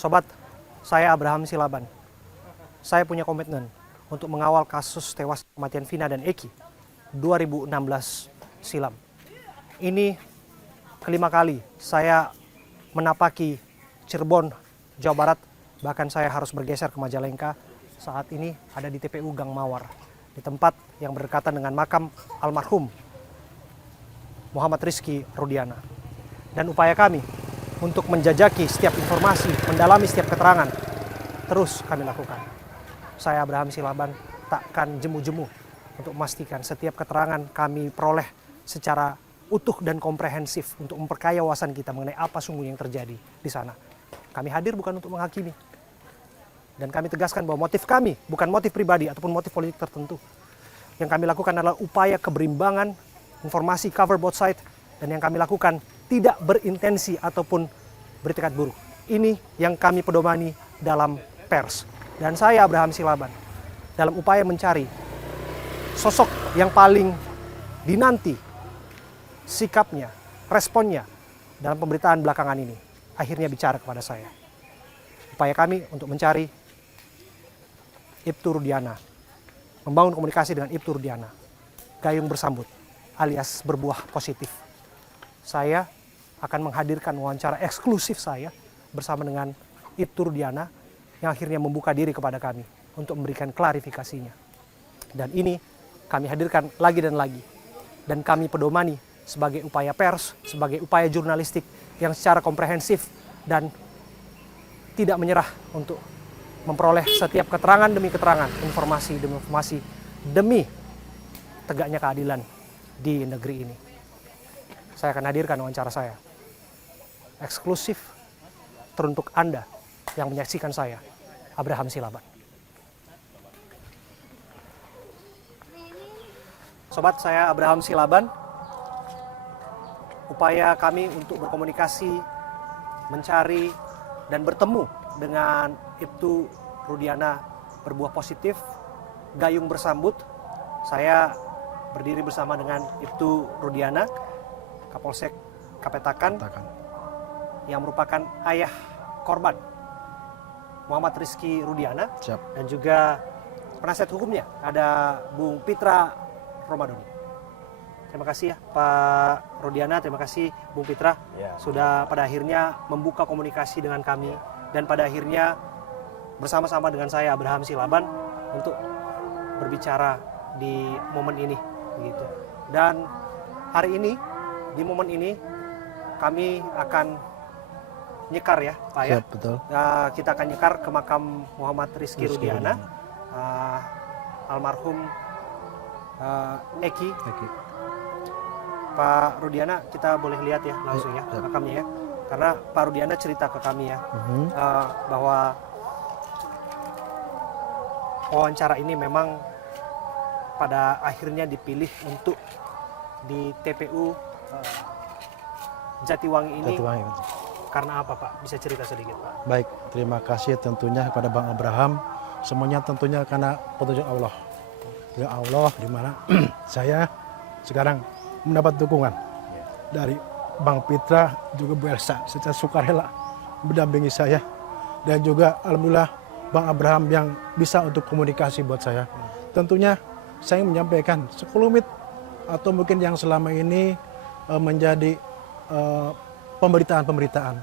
Sobat, saya Abraham Silaban. Saya punya komitmen untuk mengawal kasus tewas kematian Vina dan Eki 2016 silam. Ini kelima kali saya menapaki Cirebon, Jawa Barat. Bahkan saya harus bergeser ke Majalengka. Saat ini ada di TPU Gang Mawar, di tempat yang berdekatan dengan makam almarhum Muhammad Rizky Rudiana. Dan upaya kami untuk menjajaki setiap informasi, mendalami setiap keterangan, terus kami lakukan. Saya Abraham Silaban takkan jemu-jemu untuk memastikan setiap keterangan kami peroleh secara utuh dan komprehensif untuk memperkaya wawasan kita mengenai apa sungguh yang terjadi di sana. Kami hadir bukan untuk menghakimi. Dan kami tegaskan bahwa motif kami bukan motif pribadi ataupun motif politik tertentu. Yang kami lakukan adalah upaya keberimbangan, informasi cover both side, dan yang kami lakukan tidak berintensi ataupun bertekad buruk. Ini yang kami pedomani dalam pers. Dan saya Abraham Silaban dalam upaya mencari sosok yang paling dinanti, sikapnya, responnya dalam pemberitaan belakangan ini akhirnya bicara kepada saya. Upaya kami untuk mencari Ibtu Rudiana, membangun komunikasi dengan Ibtu Rudiana, gayung bersambut alias berbuah positif. Saya akan menghadirkan wawancara eksklusif saya bersama dengan Ibtu Rudiana yang akhirnya membuka diri kepada kami untuk memberikan klarifikasinya. Dan ini kami hadirkan lagi dan lagi. Dan kami pedomani sebagai upaya pers, sebagai upaya jurnalistik yang secara komprehensif dan tidak menyerah untuk memperoleh setiap keterangan demi keterangan, informasi demi informasi, demi tegaknya keadilan di negeri ini. Saya akan hadirkan wawancara saya eksklusif teruntuk Anda yang menyaksikan saya, Abraham Silaban. Sobat, saya Abraham Silaban. Upaya kami untuk berkomunikasi, mencari, dan bertemu dengan Ibtu Rudiana berbuah positif, gayung bersambut. Saya berdiri bersama dengan Ibtu Rudiana, Kapolsek Kapetakan, yang merupakan ayah korban Muhammad Rizky Rudiana. Siap. Dan juga penasihat hukumnya ada Bung Pitra Romadoni. Terima kasih ya Pak Rudiana, terima kasih Bung Pitra sudah pada akhirnya membuka komunikasi dengan kami dan pada akhirnya bersama-sama dengan saya Abraham Silaban untuk berbicara di momen ini begitu. Dan hari ini di momen ini kami akan nyekar ya Pak ya. Siap, betul. Kita akan nyekar ke makam Muhammad Rizky Rudiana, almarhum Eki. Pak Rudiana, kita boleh lihat ya langsung ya makamnya ya. Karena Pak Rudiana cerita ke kami ya bahwa wawancara ini memang pada akhirnya dipilih untuk di TPU Jatiwangi ini. Jatiwangi. Karena apa Pak? Bisa cerita sedikit Pak? Baik, terima kasih tentunya kepada Bang Abraham. Semuanya tentunya karena petunjuk Allah. Ya Allah, di mana saya sekarang mendapat dukungan dari Bang Pitra, juga Bu Elsa secara sukarela mendampingi saya. Dan juga alhamdulillah Bang Abraham yang bisa untuk komunikasi buat saya. Tentunya saya menyampaikan sekelumit atau mungkin yang selama ini menjadi pemberitaan-pemberitaan.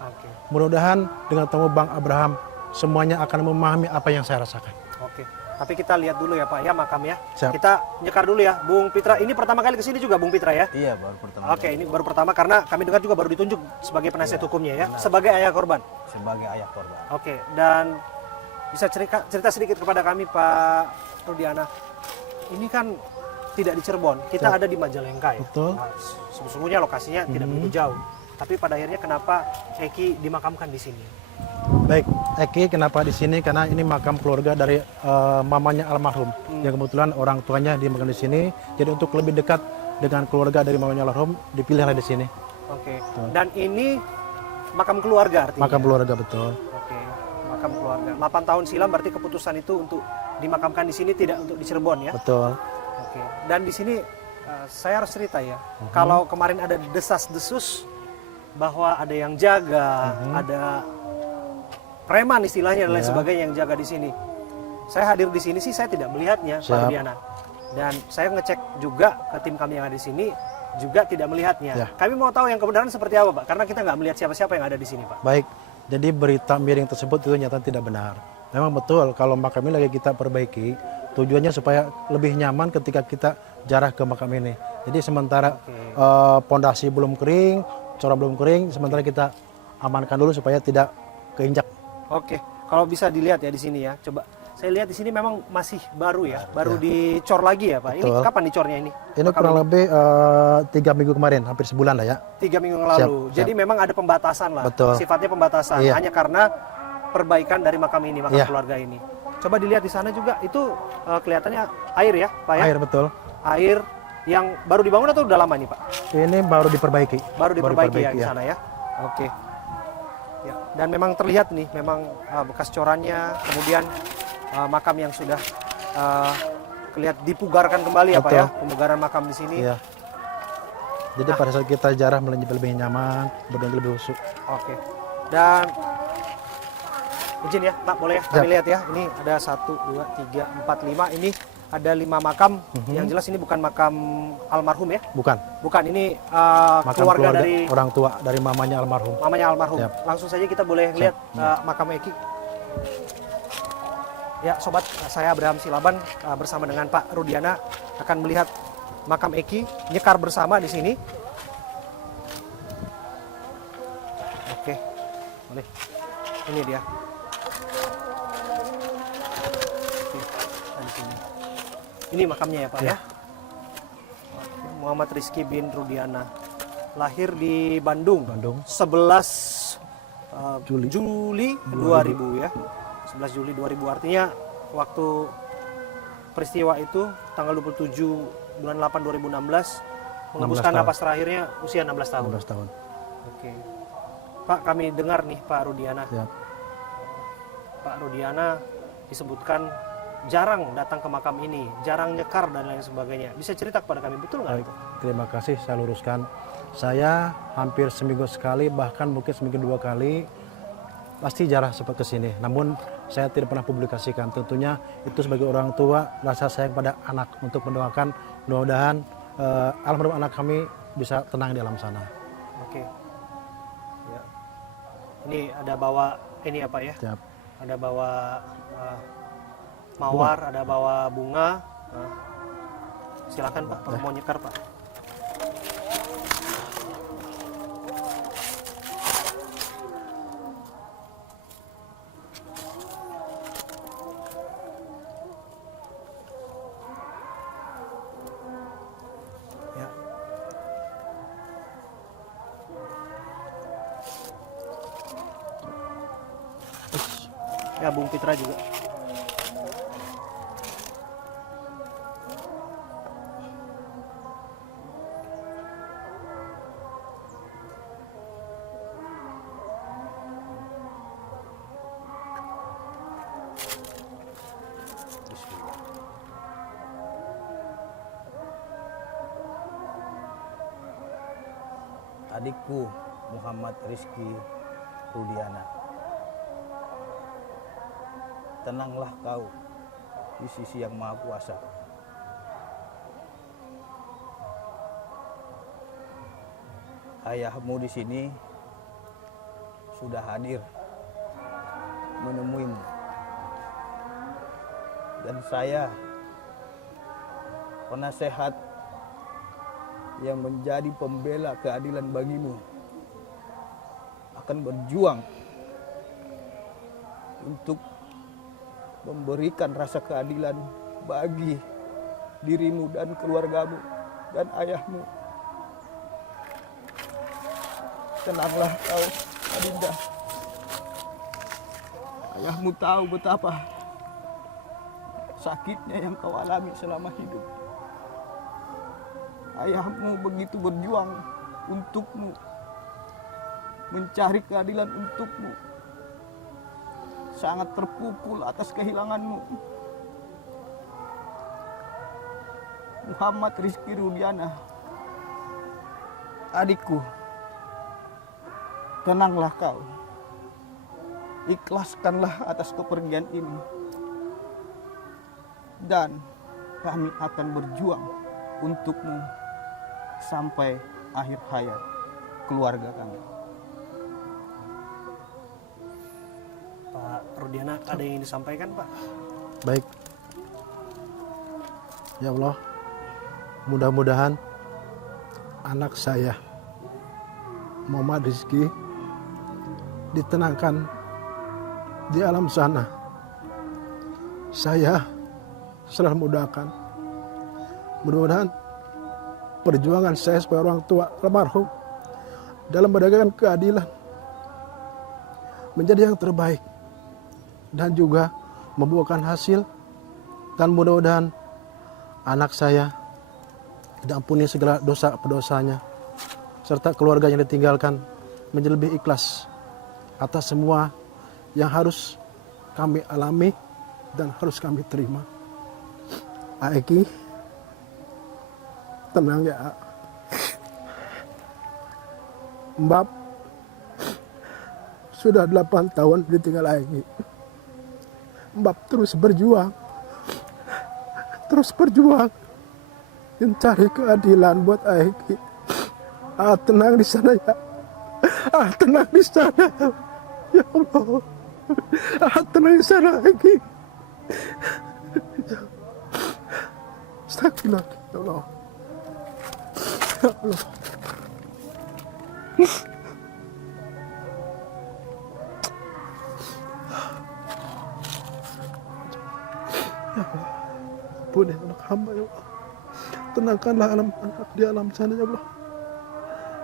Mudah-mudahan dengan temu Bang Abraham semuanya akan memahami apa yang saya rasakan. Oke. Tapi kita lihat dulu ya Pak ya makam ya. Siap. Kita nyekar dulu ya Bung Pitra. Ini pertama kali kesini juga Bung Pitra ya? Iya, baru pertama. Oke, ini baru pertama karena kami dengar juga baru ditunjuk sebagai penasihat hukumnya ya, sebagai ayah korban. Sebagai ayah korban. Oke, dan bisa cerita sedikit kepada kami Pak Rudiana. Ini kan tidak di Cirebon, kita ada di Majalengka ya. Betul. Nah, sesungguhnya lokasinya tidak begitu jauh. Tapi pada akhirnya kenapa Eki dimakamkan di sini? Baik, Eki kenapa di sini? Karena ini makam keluarga dari mamanya almarhum. Yang kebetulan orang tuanya dimakamkan di sini. Jadi untuk lebih dekat dengan keluarga dari mamanya almarhum, dipilihlah di sini. Oke. Dan ini makam keluarga artinya? Makam keluarga, betul. Oke, makam keluarga. 8 tahun silam berarti keputusan itu untuk dimakamkan di sini, tidak untuk di Cirebon ya? Betul. Oke. Dan di sini saya harus cerita ya. Kalau kemarin ada desas-desus bahwa ada yang jaga, ada preman istilahnya dan lain Ya. sebagainya yang jaga di sini. Saya hadir di sini sih saya tidak melihatnya, Pak Siap. Rudiana. Dan saya ngecek juga ke tim kami yang ada di sini juga tidak melihatnya. Ya. Kami mau tahu yang kebenaran seperti apa, Pak, karena kita nggak melihat siapa-siapa yang ada di sini, Pak. Baik, jadi berita miring tersebut itu nyata tidak benar. Memang betul kalau makam ini lagi kita perbaiki, tujuannya supaya lebih nyaman ketika kita jarah ke makam ini. Jadi sementara pondasi belum kering, corak belum kering, sementara kita amankan dulu supaya tidak keinjak. Oke, kalau bisa dilihat ya di sini ya, coba. Saya lihat di sini memang masih baru ya, baru dicor lagi ya, Pak. Ini Betul. kapan dicornya ini? Ini kurang lebih 3 minggu kemarin, hampir sebulan lah ya. 3 minggu yang lalu. Siap. Jadi memang ada pembatasan lah. Betul. Sifatnya pembatasan. Iya. Hanya karena perbaikan dari makam ini, makam Iya. keluarga ini. Coba dilihat di sana juga, itu kelihatannya air ya, Pak ya? Air betul. Air yang baru dibangun atau udah lama nih, Pak? Ini baru diperbaiki. Baru diperbaiki ya di ya. sana ya. Oke. Ya. Dan memang terlihat nih, memang bekas corannya, kemudian makam yang sudah kelihatan dipugarkan kembali ya, Pak ya, Betul. pemugaran makam di sini. Iya. Jadi pada saat kita jarah lebih nyaman, badan lebih khusyuk. Oke. Dan izin ya, Pak, boleh ya kami lihat ya. Ini ada 1, 2, 3, 4, 5. Ini ada 5 makam. Yang jelas ini bukan makam almarhum ya. Bukan. Bukan, ini Makam keluarga dari orang tua dari mamanya almarhum. mamanya almarhum. Siap. Langsung saja kita boleh lihat makam Eki. Ya, sobat, saya Abraham Silaban bersama dengan Pak Rudiana akan melihat makam Eki, nyekar bersama di sini. Oke, boleh. Ini dia. Oke, nah di sini. Ini makamnya ya, Pak ya. Oke, Muhammad Rizky bin Rudiana. Lahir di Bandung. 11 Juli 2000 ya. 11 Juli 2000 artinya waktu peristiwa itu tanggal 27 bulan 8 2016 mengembuskan 16 tahun. napas terakhirnya usia 16 tahun. 16 tahun. Oke. Pak, kami dengar nih Pak Rudiana. Siap. Pak Rudiana disebutkan jarang datang ke makam ini, jarang nyekar dan lain sebagainya. Bisa cerita kepada kami, betul nggak Baik, itu? terima kasih, saya luruskan. Saya hampir seminggu sekali, bahkan mungkin seminggu 2 kali pasti jarah sempat ke sini. Namun saya tidak pernah publikasikan. Tentunya itu sebagai orang tua rasa sayang pada anak untuk mendoakan mudah-mudahan almarhum anak kami bisa tenang di alam sana. Oke. Ya. Ini ada bawa ini apa ya? Siap. Ada bawa mawar, ada bawa bunga. Silakan Pak, kalau mau nyekar Pak. Ya. Ya, Bung Fitra juga. Adikku Muhammad Rizky Rudiana, tenanglah kau di sisi yang Maha Kuasa. Ayahmu di sini sudah hadir menemuimu, dan saya penasehat yang menjadi pembela keadilan bagimu akan berjuang untuk memberikan rasa keadilan bagi dirimu dan keluargamu dan ayahmu. Tenanglah kau, Adinda. Ayahmu tahu betapa sakitnya yang kau alami selama hidup. Ayahmu begitu berjuang untukmu, mencari keadilan untukmu. Sangat terpukul atas kehilanganmu. Muhammad Rizky Rudiana, adikku, tenanglah kau. ikhlaskanlah atas kepergian ini. Dan kami akan berjuang untukmu sampai akhir hayat keluarga kami. Pak Rudiana, ada yang ingin disampaikan, Pak? Baik. Ya Allah, mudah-mudahan anak saya Muhammad Rizki ditenangkan di alam sana. Saya selalu mudahkan. Mudah-mudahan perjuangan saya sebagai orang tua almarhum dalam menegakkan keadilan menjadi yang terbaik dan juga membuahkan hasil, dan mudah-mudahan anak saya diampuni segala dosa-dosanya serta keluarga yang ditinggalkan menjadi lebih ikhlas atas semua yang harus kami alami dan harus kami terima. Aeki, tenang ya. Mbak sudah 8 tahun ditinggal Aeki. Mbak terus berjuang mencari keadilan buat Aeki. Tenang di sana ya. Tenang di sana. Ya Allah. Tenang di sana Aeki. Astagfirullah, ya Allah. Ya Allah. Ya Allah. Ampuni anak hamba ya Allah. Tenangkanlah anak di alam sana ya Allah.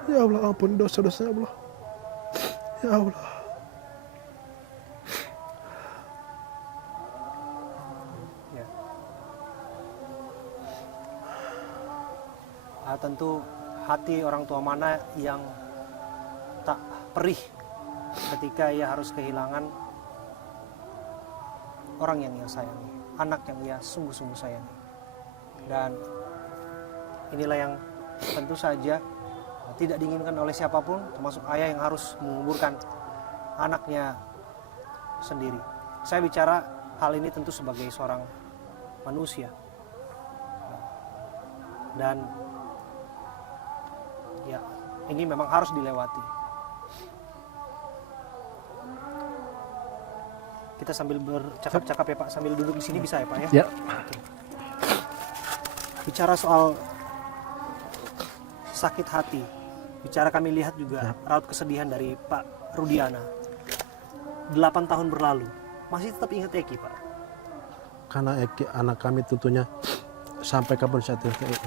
Ya Allah, ampuni dosa-dosa ya Allah. Ya Allah. Ya. Tentu hati orang tua mana yang tak perih ketika ia harus kehilangan orang yang ia sayangi, anak yang ia sungguh-sungguh sayangi. Dan inilah yang tentu saja tidak diinginkan oleh siapapun, termasuk ayah yang harus menguburkan anaknya sendiri. Saya bicara hal ini tentu sebagai seorang manusia. Dan ya, ini memang harus dilewati. Kita sambil bercakap-cakap ya Pak, sambil duduk di sini bisa ya Pak ya? Ya. Oke. Bicara soal sakit hati, bicara kami lihat juga raut kesedihan dari Pak Rudiana. 8 tahun berlalu, masih tetap ingat Eki Pak? Karena Eki anak kami tentunya sampai kapan saya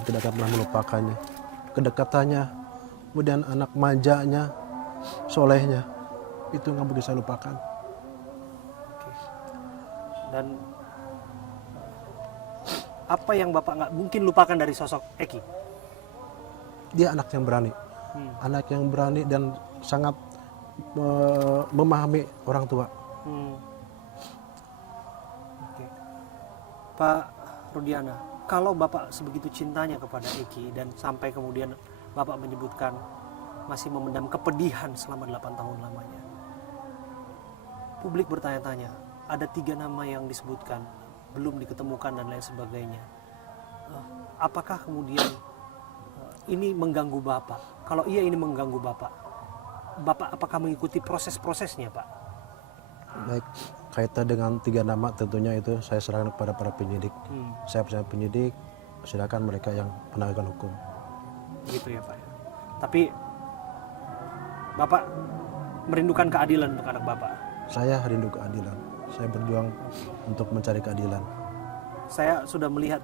tidak akan pernah melupakannya. Kedekatannya, kemudian anak manjanya, solehnya, itu nggak mungkin saya lupakan. Oke. Dan apa yang Bapak nggak mungkin lupakan dari sosok Eki? Dia anak yang berani, anak yang berani dan sangat memahami orang tua. Oke. Pak Rudiana, kalau Bapak sebegitu cintanya kepada Eki dan sampai kemudian Bapak menyebutkan masih memendam kepedihan selama 8 tahun lamanya, publik bertanya-tanya, ada 3 nama yang disebutkan belum diketemukan dan lain sebagainya. Apakah kemudian ini mengganggu Bapak? Kalau iya ini mengganggu Bapak, Bapak apakah mengikuti proses-prosesnya Pak? Baik, kaitan dengan 3 nama tentunya itu saya serahkan kepada para penyidik. Saya bersama penyidik, silakan mereka yang menegakkan hukum. Gitu ya Pak. Tapi Bapak merindukan keadilan untuk anak Bapak. Saya rindu keadilan. Saya berjuang untuk mencari keadilan. Saya sudah melihat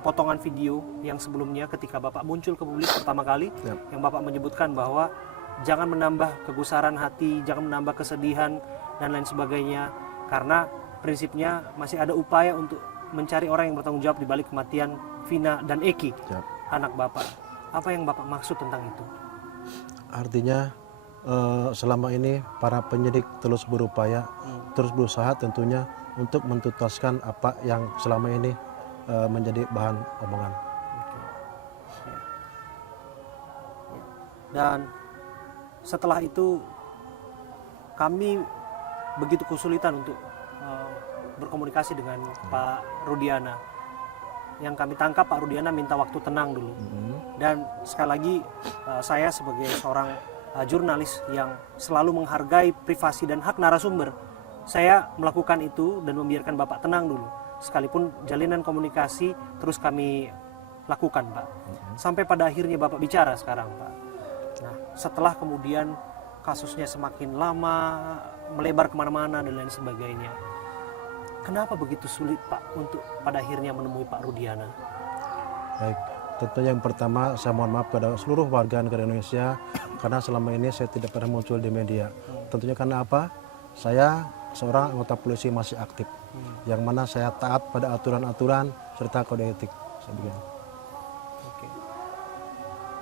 potongan video yang sebelumnya ketika Bapak muncul ke publik pertama kali, yang Bapak menyebutkan bahwa jangan menambah kegusaran hati, jangan menambah kesedihan dan lain sebagainya, karena prinsipnya masih ada upaya untuk mencari orang yang bertanggung jawab di balik kematian Vina dan Eki, anak Bapak. Apa yang Bapak maksud tentang itu? Artinya selama ini para penyidik terus berupaya, terus berusaha tentunya untuk mentuntaskan apa yang selama ini menjadi bahan omongan. Dan setelah itu kami begitu kesulitan untuk berkomunikasi dengan Pak Rudiana. Yang kami tangkap Pak Rudiana minta waktu tenang dulu. Dan sekali lagi saya sebagai seorang jurnalis yang selalu menghargai privasi dan hak narasumber, saya melakukan itu dan membiarkan Bapak tenang dulu. Sekalipun jalinan komunikasi terus kami lakukan, Pak. Sampai pada akhirnya Bapak bicara sekarang, Pak. Nah, setelah kemudian kasusnya semakin lama, melebar kemana-mana dan lain sebagainya. Kenapa begitu sulit, Pak, untuk pada akhirnya menemui Pak Rudiana? Baik, tentu yang pertama saya mohon maaf kepada seluruh warga negara Indonesia karena selama ini saya tidak pernah muncul di media. Tentunya karena apa? Saya seorang anggota polisi masih aktif, yang mana saya taat pada aturan-aturan serta kode etik. Oke.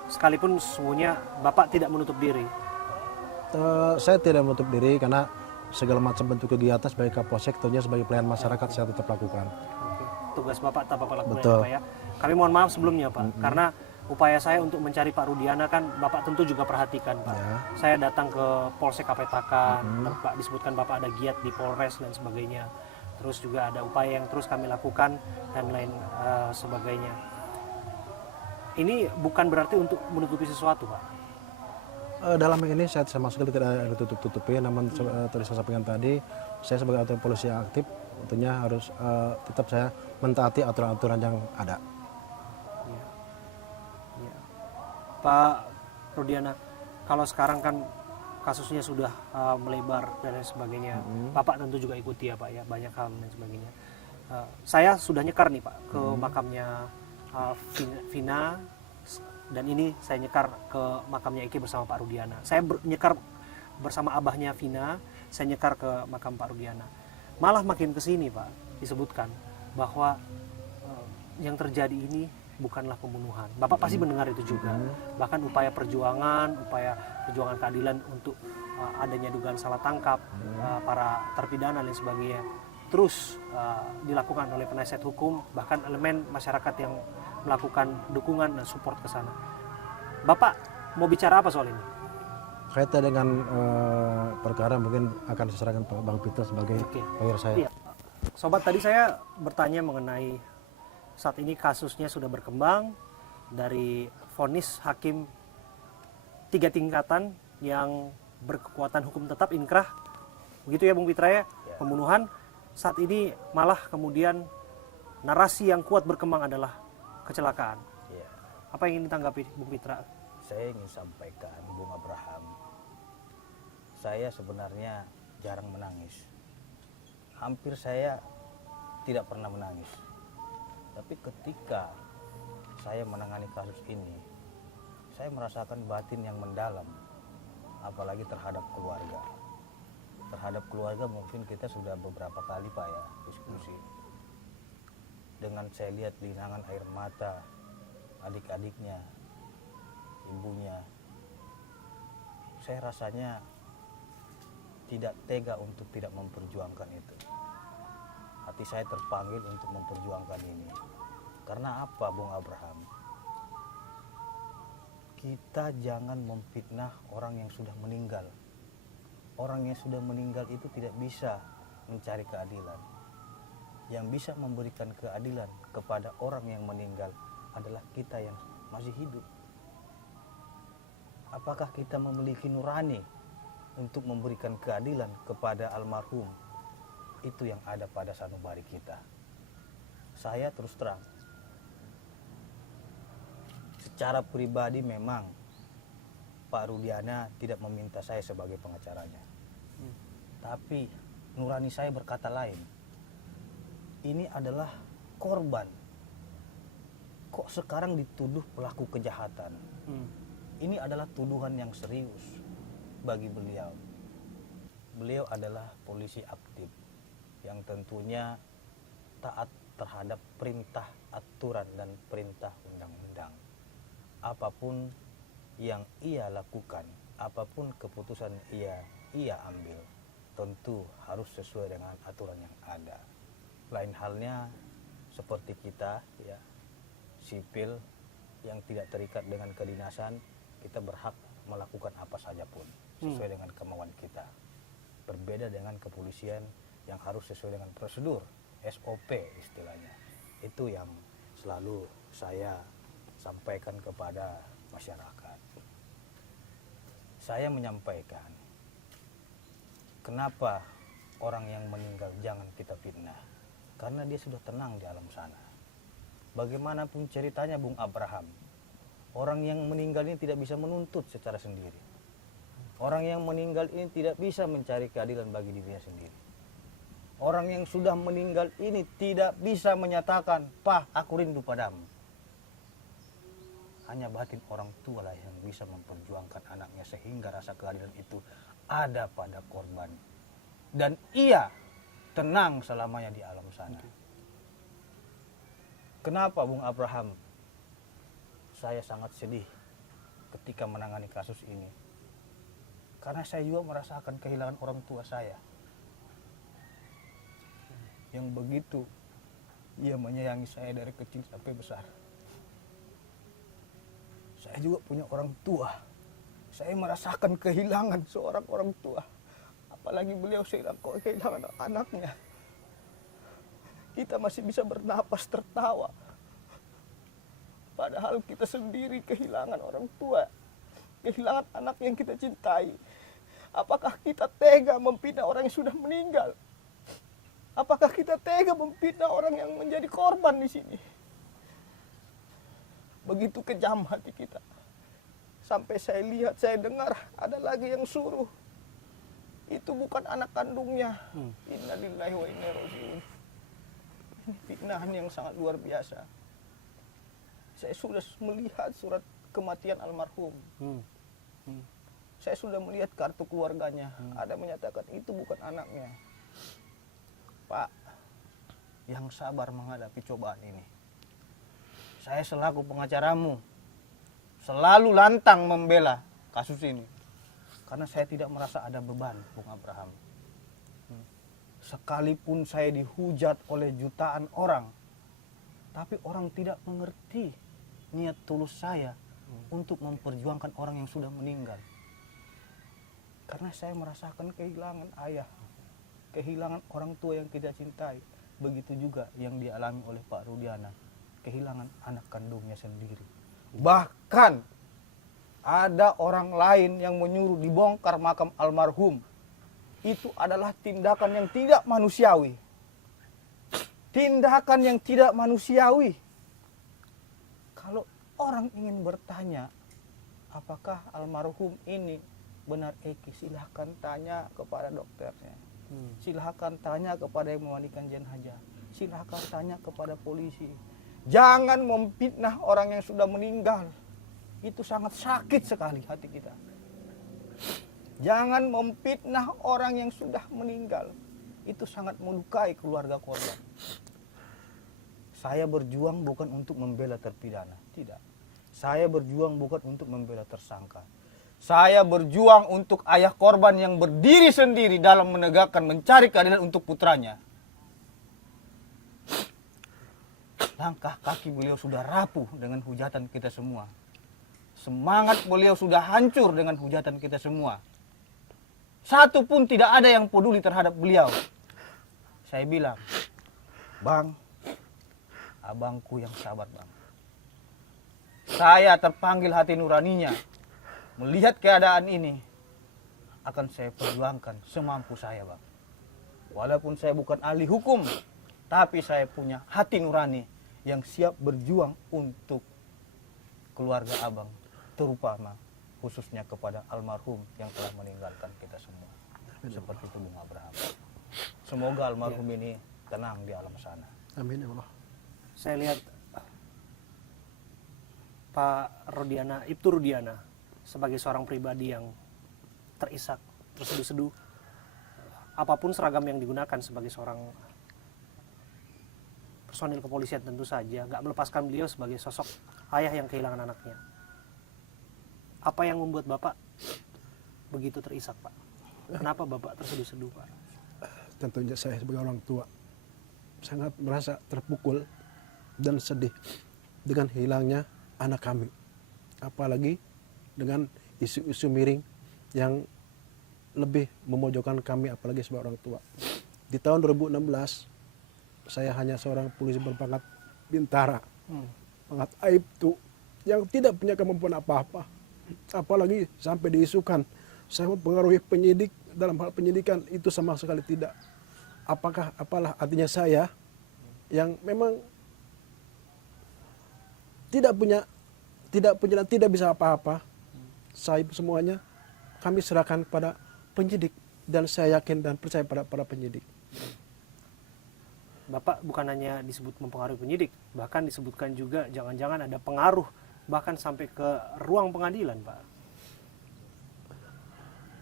Sekalipun sesungguhnya Bapak tidak menutup diri. Saya tidak menutup diri karena segala macam bentuk kegiatan sebagai Kapolsek, tentunya sebagai pelayan masyarakat saya tetap lakukan. Oke. Tugas Bapak tetap Bapak lakukan, Betul. ya, Pak ya. Kami mohon maaf sebelumnya, Pak, karena upaya saya untuk mencari Pak Rudiana kan Bapak tentu juga perhatikan, Pak. Ya. Saya datang ke Polsek Kapetakan, Pak disebutkan Bapak ada giat di Polres dan sebagainya. Terus juga ada upaya yang terus kami lakukan dan lain sebagainya. Ini bukan berarti untuk menutupi sesuatu, Pak. Dalam ini saya sama sekali tidak ada tutup-tutupi, namun tadi saya sampaikan tadi, saya sebagai anggota polisi yang aktif tentunya harus tetap saya mentaati aturan-aturan yang ada. Ya. Ya. Pak Rudiana, kalau sekarang kan kasusnya sudah melebar dan lain sebagainya, Bapak tentu juga ikuti ya, Pak ya, banyak hal dan sebagainya. Saya sudah nyekar nih, Pak, ke makamnya Vina. Dan ini saya nyekar ke makamnya Eki bersama Pak Rudiana. Saya nyekar bersama abahnya Vina, saya nyekar ke makam Pak Rudiana. Malah makin ke sini, Pak, disebutkan bahwa yang terjadi ini bukanlah pembunuhan. Bapak pasti mendengar itu juga. Bahkan upaya perjuangan keadilan untuk adanya dugaan salah tangkap para terpidana dan sebagainya terus dilakukan oleh penasihat hukum, bahkan elemen masyarakat yang melakukan dukungan dan support ke sana. Bapak mau bicara apa soal ini? Kaitan dengan perkara mungkin akan saya serahkan Pak Bang Peter sebagai lawyer saya. Iya. Sobat, tadi saya bertanya mengenai saat ini kasusnya sudah berkembang dari vonis hakim 3 tingkatan yang berkekuatan hukum tetap inkrah. Begitu ya Bung Pitra ya, pembunuhan. Saat ini malah kemudian narasi yang kuat berkembang adalah kecelakaan. Ya, Apa yang ingin ditanggapi Bung Pitra? saya ingin sampaikan, Bung Abraham, saya sebenarnya jarang menangis. Hampir saya tidak pernah menangis. Tapi ketika saya menangani kasus ini, saya merasakan batin yang mendalam, apalagi terhadap keluarga. Terhadap keluarga mungkin kita sudah beberapa kali, Pak, ya, diskusi. Dengan saya lihat linangan air mata adik-adiknya, ibunya, saya rasanya tidak tega untuk tidak memperjuangkan itu. Hati saya terpanggil untuk memperjuangkan ini. Karena apa, Bung Abraham? Kita jangan memfitnah orang yang sudah meninggal. Orang yang sudah meninggal itu tidak bisa mencari keadilan. Yang bisa memberikan keadilan kepada orang yang meninggal adalah kita yang masih hidup. Apakah kita memiliki nurani untuk memberikan keadilan kepada almarhum? Itu yang ada pada sanubari kita. Saya terus terang, secara pribadi memang Pak Rudiana tidak meminta saya sebagai pengacaranya. Tapi nurani saya berkata lain. Ini adalah korban. Kok sekarang dituduh pelaku kejahatan? Ini adalah tuduhan yang serius bagi beliau. Beliau adalah polisi aktif yang tentunya taat terhadap perintah aturan dan perintah undang-undang. Apapun yang ia lakukan, apapun keputusan ia ambil, tentu harus sesuai dengan aturan yang ada. Lain halnya seperti kita, ya, sipil yang tidak terikat dengan kedinasan, kita berhak melakukan apa saja pun sesuai dengan kemauan kita. Berbeda dengan kepolisian yang harus sesuai dengan prosedur, SOP istilahnya. Itu yang selalu saya sampaikan kepada masyarakat. Saya menyampaikan, kenapa orang yang meninggal jangan kita fitnah? Karena dia sudah tenang di alam sana. Bagaimanapun ceritanya Bung Abraham, orang yang meninggal ini tidak bisa menuntut secara sendiri. Orang yang meninggal ini tidak bisa mencari keadilan bagi dirinya sendiri. Orang yang sudah meninggal ini tidak bisa menyatakan, "Pah, aku rindu padamu." Hanya batin orang tua lah yang bisa memperjuangkan anaknya sehingga rasa keadilan itu ada pada korban. Dan ia tenang selamanya di alam sana. Kenapa Bung Abraham? Saya sangat sedih ketika menangani kasus ini. Karena saya juga merasakan kehilangan orang tua saya. Yang begitu ia menyayangi saya dari kecil sampai besar. Saya juga punya orang tua. Saya merasakan kehilangan seorang orang tua. Apalagi beliau kehilangan anaknya. Kita masih bisa bernapas tertawa. Padahal kita sendiri kehilangan orang tua. Kehilangan anak yang kita cintai. Apakah kita tega memfitnah orang yang sudah meninggal? Apakah kita tega memfitnah orang yang menjadi korban di sini? Begitu kejam hati kita. Sampai saya lihat, saya dengar ada lagi yang suruh. Itu bukan anak kandungnya. Innalillahi wa inna ilaihi raji'un. Ini fitnahan yang sangat luar biasa. Saya sudah melihat surat kematian almarhum. Saya sudah melihat kartu keluarganya. Ada menyatakan itu bukan anaknya. Pak, yang sabar menghadapi cobaan ini. Saya selaku pengacaramu selalu lantang membela kasus ini. Karena saya tidak merasa ada beban, Bung Abraham. Sekalipun saya dihujat oleh jutaan orang, tapi orang tidak mengerti niat tulus saya untuk memperjuangkan orang yang sudah meninggal. Karena saya merasakan kehilangan ayah, kehilangan orang tua yang kita cintai. Begitu juga yang dialami oleh Pak Rudiana, kehilangan anak kandungnya sendiri. Bahkan ada orang lain yang menyuruh dibongkar makam almarhum. Itu adalah tindakan yang tidak manusiawi. Tindakan yang tidak manusiawi. Kalau orang ingin bertanya, apakah almarhum ini benar Eki, silahkan tanya kepada dokternya. Silahkan tanya kepada yang memandikan jenazah. Silahkan tanya kepada polisi. Jangan memfitnah orang yang sudah meninggal. Itu sangat sakit sekali hati kita. Jangan memfitnah orang yang sudah meninggal. Itu sangat melukai keluarga korban. Saya berjuang bukan untuk membela terpidana, tidak. Saya berjuang bukan untuk membela tersangka. Saya berjuang untuk ayah korban yang berdiri sendiri dalam menegakkan, mencari keadilan untuk putranya. Langkah kaki beliau sudah rapuh dengan hujatan kita semua. Semangat beliau sudah hancur dengan hujatan kita semua. Satu pun tidak ada yang peduli terhadap beliau. Saya bilang, Bang, abangku yang sabar, Bang. Saya terpanggil hati nuraninya. Melihat keadaan ini, akan saya perjuangkan semampu saya, Bang. Walaupun saya bukan ahli hukum, tapi saya punya hati nurani yang siap berjuang untuk keluarga abang, terutama khususnya kepada almarhum yang telah meninggalkan kita semua. Seperti itu Bung Abraham. Semoga almarhum ini tenang di alam sana. Amin ya Allah. Saya lihat Pak Rudiana, Ibtu Rudiana, sebagai seorang pribadi yang terisak, terseduh-seduh, apapun seragam yang digunakan sebagai seorang personil kepolisian tentu saja, nggak melepaskan beliau sebagai sosok ayah yang kehilangan anaknya. Apa yang membuat Bapak begitu terisak, Pak? Kenapa Bapak terseduh-seduh, Pak? Tentunya saya sebagai orang tua sangat merasa terpukul dan sedih dengan hilangnya anak kami. Apalagi dengan isu-isu miring yang lebih memojokkan kami apalagi sebagai orang tua. Di tahun 2016 saya hanya seorang polisi berpangkat bintara, pangkat aibtu yang tidak punya kemampuan apa-apa. Apalagi sampai diisukan saya mempengaruhi penyidik dalam hal penyidikan, itu sama sekali tidak. Apalah artinya saya yang memang tidak punya dan tidak bisa apa-apa. Saya semuanya kami serahkan pada penyidik dan saya yakin dan percaya pada para penyidik. Bapak bukan hanya disebut mempengaruhi penyidik, bahkan disebutkan juga jangan-jangan ada pengaruh bahkan sampai ke ruang pengadilan, Pak.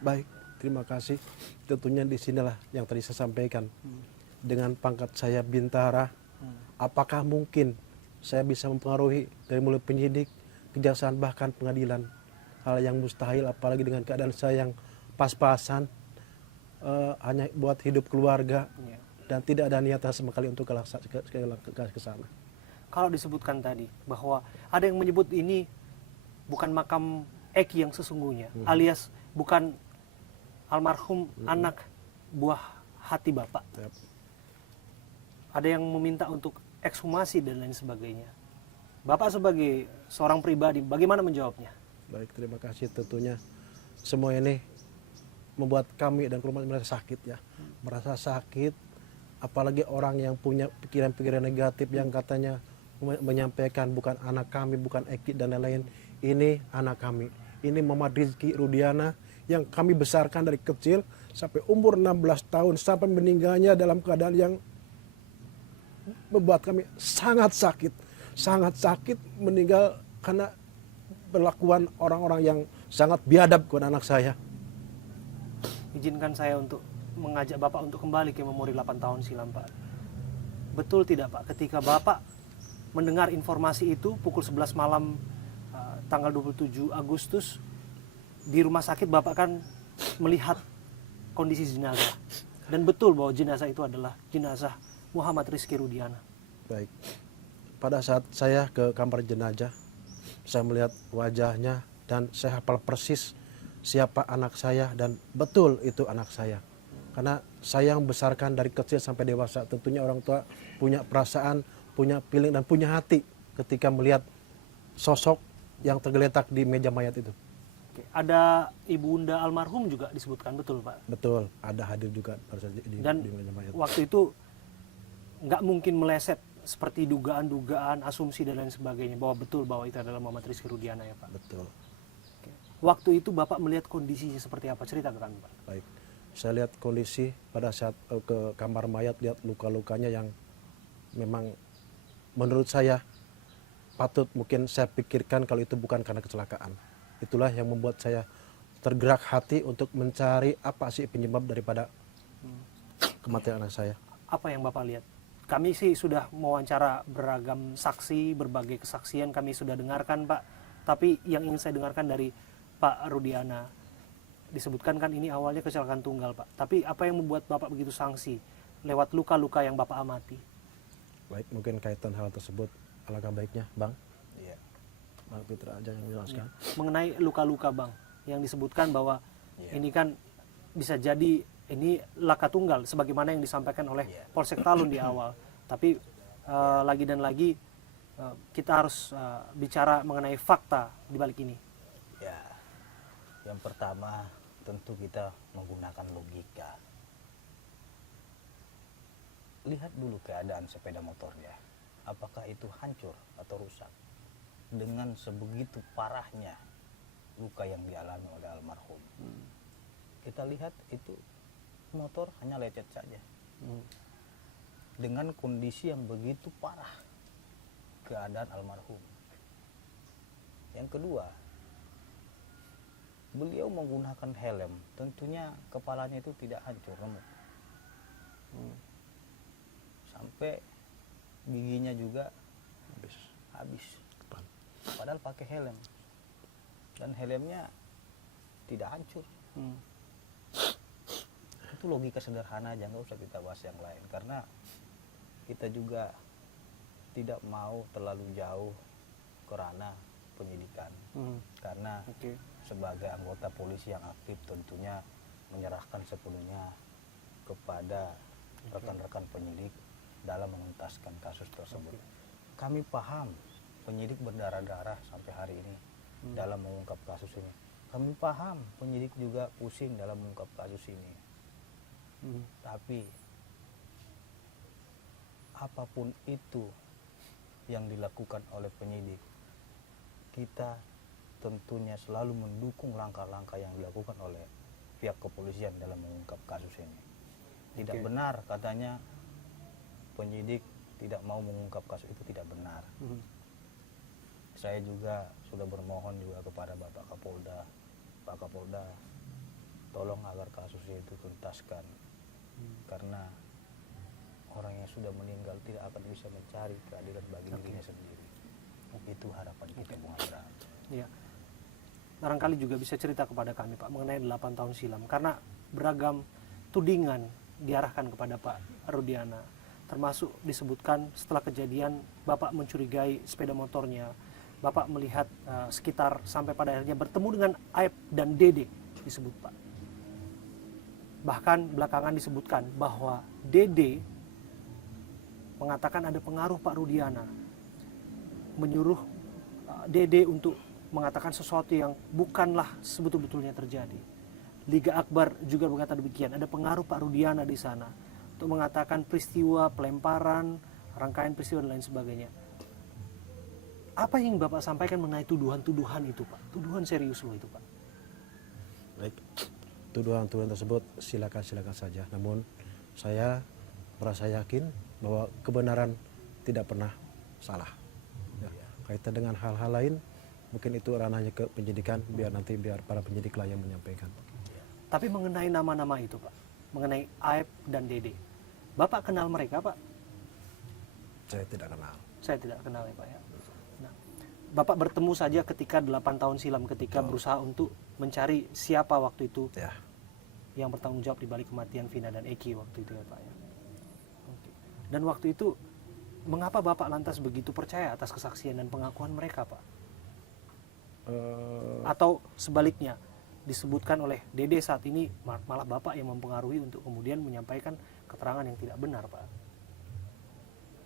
Baik, terima kasih. Tentunya di sinilah yang tadi saya sampaikan. Dengan pangkat saya bintara, apakah mungkin saya bisa mempengaruhi dari mulai penyidik, kejaksaan, bahkan pengadilan? Hal yang mustahil, apalagi dengan keadaan saya yang pas-pasan, hanya buat hidup keluarga, dan tidak ada niatan sama sekali untuk ke sana. Kalau disebutkan tadi bahwa ada yang menyebut ini bukan makam Eki yang sesungguhnya, alias bukan almarhum anak buah hati Bapak. Yep. Ada yang meminta untuk ekshumasi dan lain sebagainya. Bapak sebagai seorang pribadi, bagaimana menjawabnya? Baik, terima kasih. Tentunya semua ini membuat kami dan keluarga merasa sakit ya. Merasa sakit, apalagi orang yang punya pikiran-pikiran negatif yang katanya menyampaikan bukan anak kami, bukan Eki dan lain-lain. Ini anak kami. Ini Muhammad Rizky Rudiana yang kami besarkan dari kecil sampai umur 16 tahun sampai meninggalnya dalam keadaan yang membuat kami sangat sakit meninggal karena perlakuan orang-orang yang sangat biadab kepada anak saya. Izinkan saya untuk mengajak Bapak untuk kembali ke memori 8 tahun silam, Pak. Betul tidak, Pak, ketika Bapak mendengar informasi itu pukul 11 malam tanggal 27 Agustus di rumah sakit, Bapak kan melihat kondisi jenazah. Dan betul bahwa jenazah itu adalah jenazah Muhammad Rizky Rudiana. Baik. Pada saat saya ke kamar jenazah, saya melihat wajahnya dan saya hafal persis siapa anak saya dan betul itu anak saya. Karena saya yang besarkan dari kecil sampai dewasa, tentunya orang tua punya perasaan, punya feeling dan punya hati ketika melihat sosok yang tergeletak di meja mayat itu. Oke. Ada ibunda almarhum juga disebutkan, betul, Pak? Betul, ada hadir juga pada saat Dan di meja mayat. waktu itu nggak mungkin meleset seperti dugaan-dugaan, asumsi dan lain sebagainya bahwa betul bahwa itu adalah Muhammad Rizky Rudiana ya, Pak. Betul. Oke. Waktu itu Bapak melihat kondisinya seperti apa? Cerita ke kami, Pak. Baik. Saya lihat kondisi pada saat ke kamar mayat, lihat luka-lukanya yang memang menurut saya patut mungkin saya pikirkan kalau itu bukan karena kecelakaan. Itulah yang membuat saya tergerak hati untuk mencari apa sih penyebab daripada kematian anak saya. Apa yang Bapak lihat? Kami sih sudah mewawancara beragam saksi, berbagai kesaksian kami sudah dengarkan, Pak. Tapi yang ingin saya dengarkan dari Pak Rudiana, disebutkan kan ini awalnya kecelakaan tunggal, Pak. Tapi apa yang membuat Bapak begitu sangsi lewat luka-luka yang Bapak amati? Baik, mungkin kaitan hal tersebut alangkah baiknya, Bang. Iya. Bang Fitra aja yang menjelaskan. Mengenai luka-luka, Bang, yang disebutkan bahwa Iya. ini kan bisa jadi ini laka tunggal sebagaimana yang disampaikan oleh Polsek Talun di awal. Tapi lagi dan lagi kita harus bicara mengenai fakta di balik ini. Ya, yang pertama tentu kita menggunakan logika. Lihat dulu keadaan sepeda motornya. Apakah itu hancur atau rusak? Dengan sebegitu parahnya luka yang dialami oleh almarhum. Kita lihat itu motor hanya lecet saja. Dengan kondisi yang begitu parah keadaan almarhum. Yang kedua, beliau menggunakan helm, tentunya kepalanya itu tidak hancur, remuk. Sampai giginya juga habis. Padahal pakai helm. Dan helmnya tidak hancur. Itu logika sederhana aja, nggak usah kita bahas yang lain. Karena kita juga tidak mau terlalu jauh ke ranah penyidikan. Karena sebagai anggota polisi yang aktif tentunya menyerahkan sepenuhnya kepada rekan-rekan penyidik dalam menuntaskan kasus tersebut. Kami paham penyidik berdarah-darah sampai hari ini dalam mengungkap kasus ini. Kami paham penyidik juga pusing dalam mengungkap kasus ini. Tapi apapun itu yang dilakukan oleh penyidik, kita tentunya selalu mendukung langkah-langkah yang dilakukan oleh pihak kepolisian dalam mengungkap kasus ini. Tidak benar katanya penyidik tidak mau mengungkap kasus itu, tidak benar. Saya juga sudah bermohon juga kepada Bapak Kapolda, Pak Kapolda, tolong agar kasus itu tuntaskan. Karena orang yang sudah meninggal tidak akan bisa mencari keadilan bagi dirinya sendiri. Itu harapan kita, Bung Abraham. Ya. Barangkali juga bisa cerita kepada kami Pak mengenai 8 tahun silam, karena beragam tudingan diarahkan kepada Pak Rudiana, termasuk disebutkan setelah kejadian Bapak mencurigai sepeda motornya, Bapak melihat sekitar sampai pada akhirnya bertemu dengan Aib dan Dede disebut Pak. Bahkan belakangan disebutkan bahwa Dede mengatakan ada pengaruh Pak Rudiana, menyuruh Dede untuk mengatakan sesuatu yang bukanlah sebetul-betulnya terjadi. Liga Akbar juga berkata demikian, ada pengaruh Pak Rudiana di sana untuk mengatakan peristiwa pelemparan, rangkaian peristiwa dan lain sebagainya. Apa yang Bapak sampaikan mengenai tuduhan-tuduhan itu Pak? Tuduhan serius loh itu Pak. Baik, tuduhan-tuduhan tersebut silakan saja. Namun saya merasa yakin bahwa kebenaran tidak pernah salah. Ya, kaitan dengan hal-hal lain, mungkin itu ranahnya ke penyidikan, biar para penyidik lah yang menyampaikan. Tapi mengenai nama-nama itu Pak, mengenai Aib dan Dede, Bapak kenal mereka Pak? Saya tidak kenal. Saya tidak kenal ya Pak ya. Nah, Bapak bertemu saja ketika 8 tahun silam ketika berusaha untuk mencari siapa waktu itu Ya. yang bertanggung jawab di balik kematian Vina dan Eki waktu itu ya Pak ya. Oke. Dan waktu itu mengapa Bapak lantas begitu percaya atas kesaksian dan pengakuan mereka Pak? Atau sebaliknya disebutkan oleh Dede saat ini malah Bapak yang mempengaruhi untuk kemudian menyampaikan keterangan yang tidak benar Pak?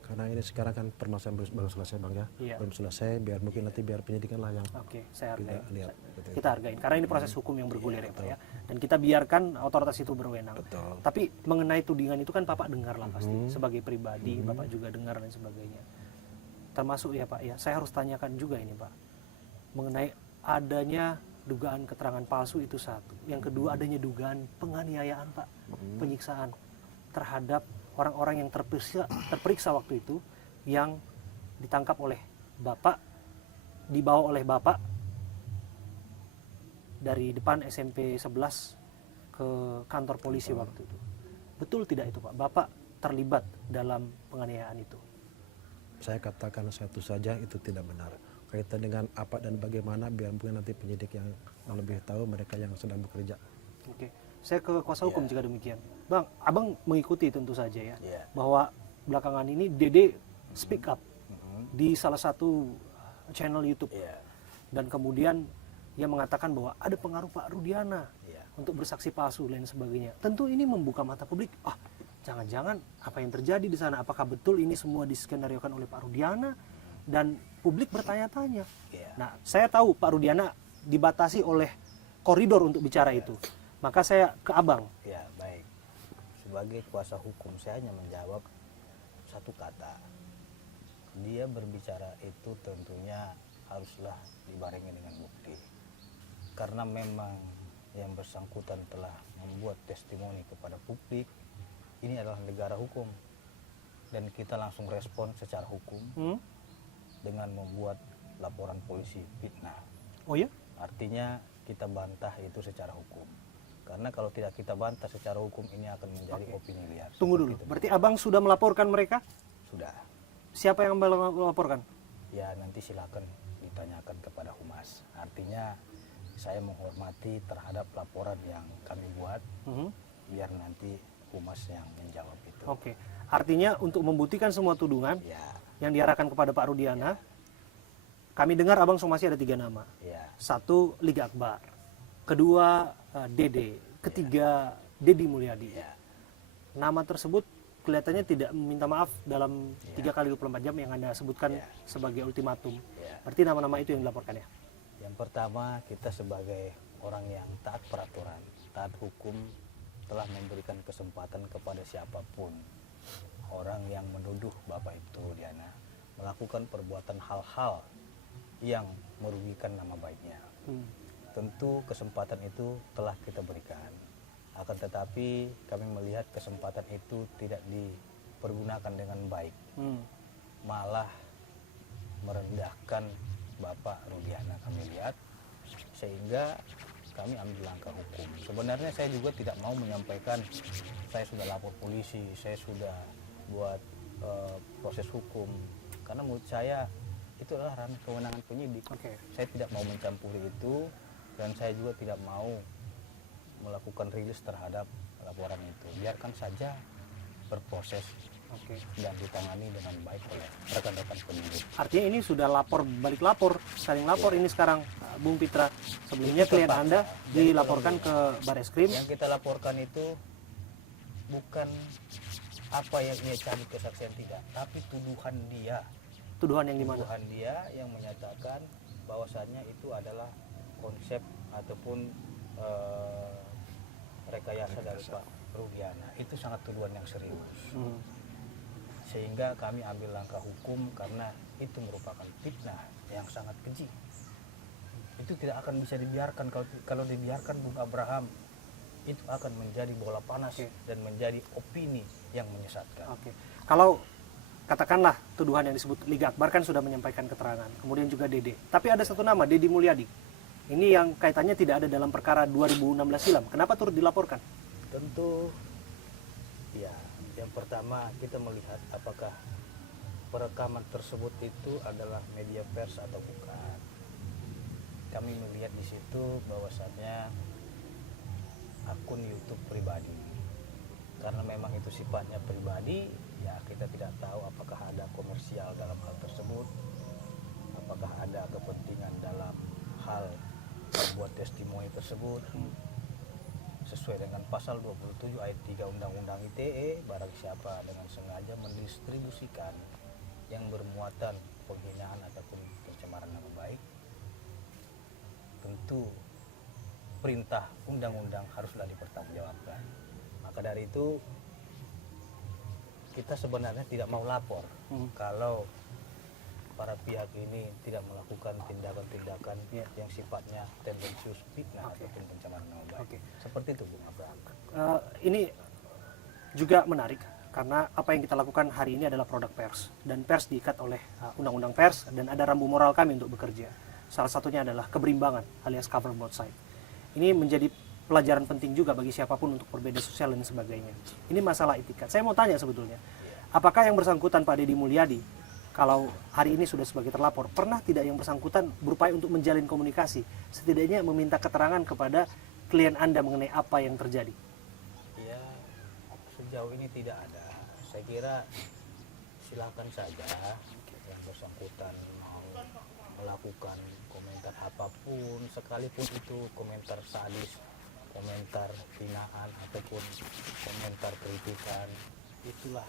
Karena ini sekarang kan permasalahan baru selesai Bang ya. Iya. Belum selesai, biar penyidikan lah yang Oke, saya kita hargai. lihat. Kita hargain karena ini proses hukum yang bergulir ya Pak ya. Dan kita biarkan otoritas itu berwenang. Betul. Tapi mengenai tudingan itu kan Bapak dengar lah pasti sebagai pribadi, Bapak juga dengar dan sebagainya. Termasuk ya Pak ya, saya harus tanyakan juga ini Pak. Mengenai adanya dugaan keterangan palsu itu satu. Yang kedua adanya dugaan penganiayaan Pak, penyiksaan terhadap orang-orang yang terperiksa waktu itu yang ditangkap oleh Bapak, dibawa oleh Bapak dari depan SMP 11 ke kantor polisi waktu itu. Betul tidak itu Pak? Bapak terlibat dalam penganiayaan itu? Saya katakan satu saja, itu tidak benar. Kaitan dengan apa dan bagaimana, biar mungkin nanti penyidik yang lebih tahu, mereka yang sedang bekerja. Oke, saya ke kuasa hukum jika demikian. Bang, Abang mengikuti tentu saja ya, Iya. bahwa belakangan ini Dede speak up di salah satu channel YouTube. Iya. Dan kemudian ia mengatakan bahwa ada pengaruh Pak Rudiana Iya. untuk bersaksi palsu dan sebagainya. Tentu ini membuka mata publik. Jangan-jangan apa yang terjadi di sana? Apakah betul ini semua diskenariokan oleh Pak Rudiana? Dan publik bertanya-tanya. Iya. Nah, saya tahu Pak Rudiana dibatasi oleh koridor untuk bicara itu. Maka saya ke Abang. Ya, baik. Sebagai kuasa hukum, saya hanya menjawab satu kata. Dia berbicara itu tentunya haruslah dibarengi dengan bukti. Karena memang yang bersangkutan telah membuat testimoni kepada publik, ini adalah negara hukum. Dan kita langsung respon secara hukum dengan membuat laporan polisi fitnah. Oh ya? Artinya kita bantah itu secara hukum. Karena kalau tidak kita bantah secara hukum, ini akan menjadi opini liar. Tunggu dulu. Berarti Abang sudah melaporkan mereka? Sudah. Siapa yang melaporkan? Ya nanti silakan ditanyakan kepada Humas. Artinya saya menghormati terhadap laporan yang kami buat, biar nanti Humas yang menjawab itu. Oke. Artinya untuk membuktikan semua tudungan Ya, yang diarahkan kepada Pak Rudiana, kami dengar Abang somasi ada 3 nama. ya, 1, Liga Akbar. Kedua, Dede. ketiga Deddy Mulyadi. Nama tersebut kelihatannya tidak meminta maaf dalam 3 kali 24 jam yang Anda sebutkan sebagai ultimatum. Berarti nama-nama itu yang dilaporkan ya? Yang pertama, kita sebagai orang yang taat peraturan, taat hukum, telah memberikan kesempatan kepada siapapun orang yang menuduh Bapak Ibtu Rudiana melakukan perbuatan hal-hal yang merugikan nama baiknya. Tentu kesempatan itu telah kita berikan. Akan tetapi kami melihat kesempatan itu tidak dipergunakan dengan baik. Malah merendahkan Bapak Rudiana kami lihat, sehingga kami ambil langkah hukum. Sebenarnya saya juga tidak mau menyampaikan saya sudah lapor polisi, saya sudah buat proses hukum, karena menurut saya itu adalah ranah kewenangan penyidik. Saya tidak mau mencampuri itu, dan saya juga tidak mau melakukan rilis terhadap laporan itu. Biarkan saja berproses dan ditangani dengan baik oleh rekan-rekan penyidik. Artinya ini sudah lapor balik lapor, saling lapor ini sekarang, Bung Pitra. Sebelumnya klien Anda dilaporkan ke Bareskrim. Yang kita laporkan itu bukan apa yang ia cari kesaksian, tidak, tapi tuduhan dia. Tuduhan yang di mana? Tuduhan dia yang menyatakan bahwasannya itu adalah konsep ataupun rekayasa dari Pak Rudiana. Itu sangat tuduhan yang serius. Sehingga kami ambil langkah hukum karena itu merupakan fitnah yang sangat keji. Itu tidak akan bisa dibiarkan. Kalau dibiarkan, Bung Abraham, itu akan menjadi bola panas dan menjadi opini yang menyesatkan. Kalau katakanlah tuduhan yang disebut Liga Akbar kan sudah menyampaikan keterangan, kemudian juga Dede. Tapi ada satu nama, Deddy Mulyadi. Ini yang kaitannya tidak ada dalam perkara 2016 silam. Kenapa turut dilaporkan? Tentu, ya, yang pertama kita melihat apakah perekaman tersebut itu adalah media pers atau bukan. Kami melihat di situ bahwasannya akun YouTube pribadi. Karena memang itu sifatnya pribadi, ya kita tidak tahu apakah ada komersial dalam hal tersebut, apakah ada kepentingan dalam hal membuat testimoni tersebut. Sesuai dengan pasal 27 ayat 3 Undang-Undang ITE, barang siapa dengan sengaja mendistribusikan yang bermuatan penghinaan ataupun pencemaran nama baik, tentu perintah undang-undang haruslah dipertanggungjawabkan. Maka dari itu kita sebenarnya tidak mau lapor kalau para pihak ini tidak melakukan tindakan-tindakan yang sifatnya tendensius fitnah ataupun pencemaran nama baik. Seperti itu, Bung Abraham. Ini juga menarik karena apa yang kita lakukan hari ini adalah produk pers, dan pers diikat oleh undang-undang pers, dan ada rambu moral kami untuk bekerja. Salah satunya adalah keberimbangan alias cover both side. Ini menjadi pelajaran penting juga bagi siapapun untuk berbeda sosial dan sebagainya. Ini masalah etikat. Saya mau tanya sebetulnya, apakah yang bersangkutan Pak Deddy Mulyadi, kalau hari ini sudah sebagai terlapor, pernah tidak yang bersangkutan berupaya untuk menjalin komunikasi, setidaknya meminta keterangan kepada klien Anda mengenai apa yang terjadi? Ya, sejauh ini tidak ada. Saya kira silakan saja yang bersangkutan mau melakukan komentar apapun, sekalipun itu komentar sadis, komentar hinaan ataupun komentar kritikan, itulah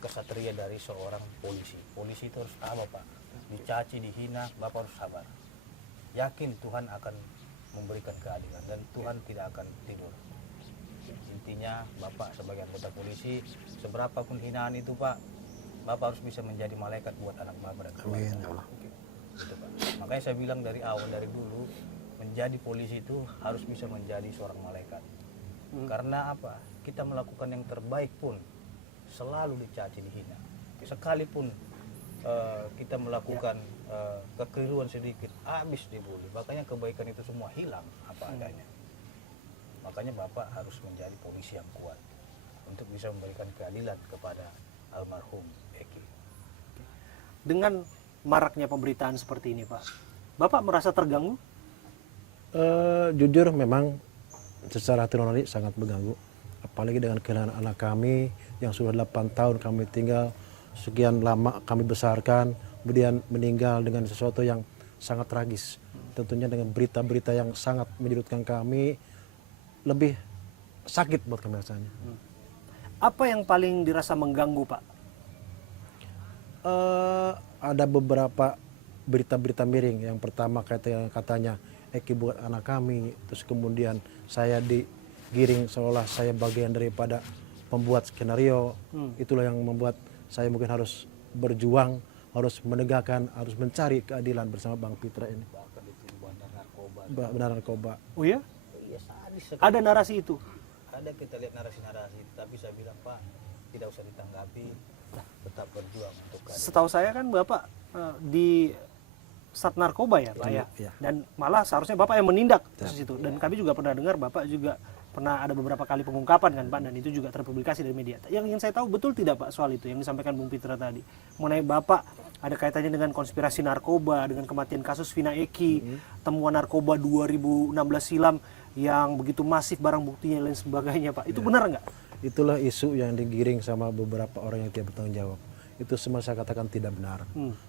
kesatria dari seorang polisi. Polisi itu harus tahu, Pak, dicaci, dihina, Bapak harus sabar. Yakin Tuhan akan memberikan keadilan dan Tuhan tidak akan tidur. Intinya Bapak sebagai anggota polisi, seberapapun hinaan itu, Pak, Bapak harus bisa menjadi malaikat buat anak Bapak dan keluarga. Gitu, Pak. Makanya saya bilang dari awal, dari dulu, menjadi polisi itu harus bisa menjadi seorang malaikat. Karena apa? Kita melakukan yang terbaik pun selalu dicaci, dihina. Sekalipun kita melakukan kekeliruan sedikit, habis dibully. Makanya kebaikan itu semua hilang apa adanya. Makanya Bapak harus menjadi polisi yang kuat untuk bisa memberikan keadilan kepada almarhum Eki. Dengan maraknya pemberitaan seperti ini, Pak, Bapak merasa terganggu? Jujur memang secara hati nurani sangat mengganggu. Apalagi dengan kehilangan anak kami yang sudah 8 tahun kami tinggal, sekian lama kami besarkan, kemudian meninggal dengan sesuatu yang sangat tragis. Tentunya dengan berita-berita yang sangat menyudutkan kami, lebih sakit buat kami rasanya. Apa yang paling dirasa mengganggu, Pak? Ada beberapa berita-berita miring. Yang pertama katanya Eki buat anak kami, terus kemudian saya digiring seolah saya bagian daripada pembuat skenario. Itulah yang membuat saya mungkin harus berjuang, harus menegakkan, harus mencari keadilan bersama Bang Pitra ini. Bahkan itu bandar narkoba. Benar narkoba. Oh ya? Iya, sadis sekali. Ada narasi itu? Ada kita lihat narasi-narasi, tapi saya bilang, Pak, tidak usah ditanggapi, tetap berjuang untuk keadilan. Setahu saya kan Bapak di Sat Narkoba ya, Pak ya. Iya. Dan malah seharusnya Bapak yang menindak kasus itu. Dan kami juga pernah dengar Bapak juga pernah ada beberapa kali pengungkapan kan Pak, dan itu juga terpublikasi dari media. Yang ingin saya tahu betul tidak Pak soal itu yang disampaikan Bung Pitra tadi mengenai Bapak ada kaitannya dengan konspirasi narkoba, dengan kematian kasus Vina Eki, temuan narkoba 2016 silam yang begitu masif barang buktinya dan lain sebagainya Pak. Itu benar nggak? Itulah isu yang digiring sama beberapa orang yang tidak bertanggung jawab. Itu semua saya katakan tidak benar.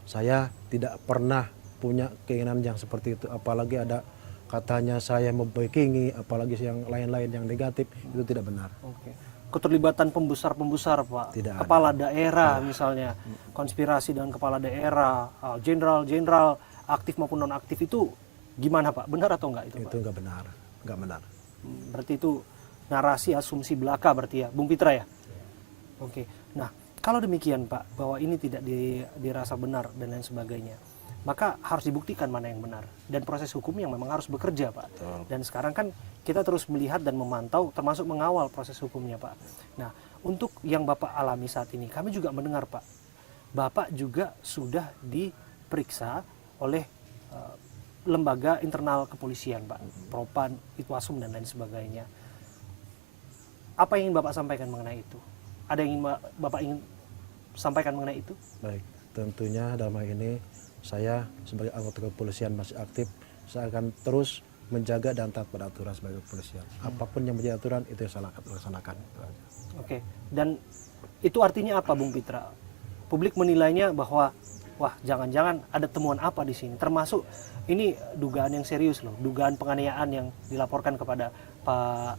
Saya tidak pernah punya keinginan yang seperti itu. Apalagi ada katanya saya membaikingi, apalagi yang lain-lain yang negatif, itu tidak benar. Oke. Keterlibatan pembesar-pembesar Pak, Tidak ada. kepala daerah misalnya, konspirasi dengan kepala daerah, jenderal-jenderal aktif maupun non aktif itu gimana Pak? Benar atau enggak itu Pak? Itu enggak benar, enggak benar. Berarti itu narasi asumsi belaka berarti ya, Bung Pitra ya? Oke. Nah, kalau demikian Pak, bahwa ini tidak dirasa benar dan lain sebagainya, maka harus dibuktikan mana yang benar. Dan proses hukum yang memang harus bekerja Pak. Betul. Dan sekarang kan kita terus melihat dan memantau, termasuk mengawal proses hukumnya Pak. Nah, untuk yang Bapak alami saat ini, kami juga mendengar Pak, Bapak juga sudah diperiksa oleh lembaga internal kepolisian Pak, Propan, Itwasum dan lain sebagainya. Apa yang ingin Bapak sampaikan mengenai itu? Ada yang ingin Bapak ingin sampaikan mengenai itu? Baik, tentunya dalam hal ini saya sebagai anggota kepolisian masih aktif, saya akan terus menjaga dan taat pada aturan sebagai kepolisian. Apapun yang menjadi aturan itu yang saya laksanakan. Oke, dan itu artinya apa Bung Pitra? Publik menilainya bahwa wah jangan-jangan ada temuan apa di sini, termasuk ini dugaan yang serius loh, dugaan penganiayaan yang dilaporkan kepada Pak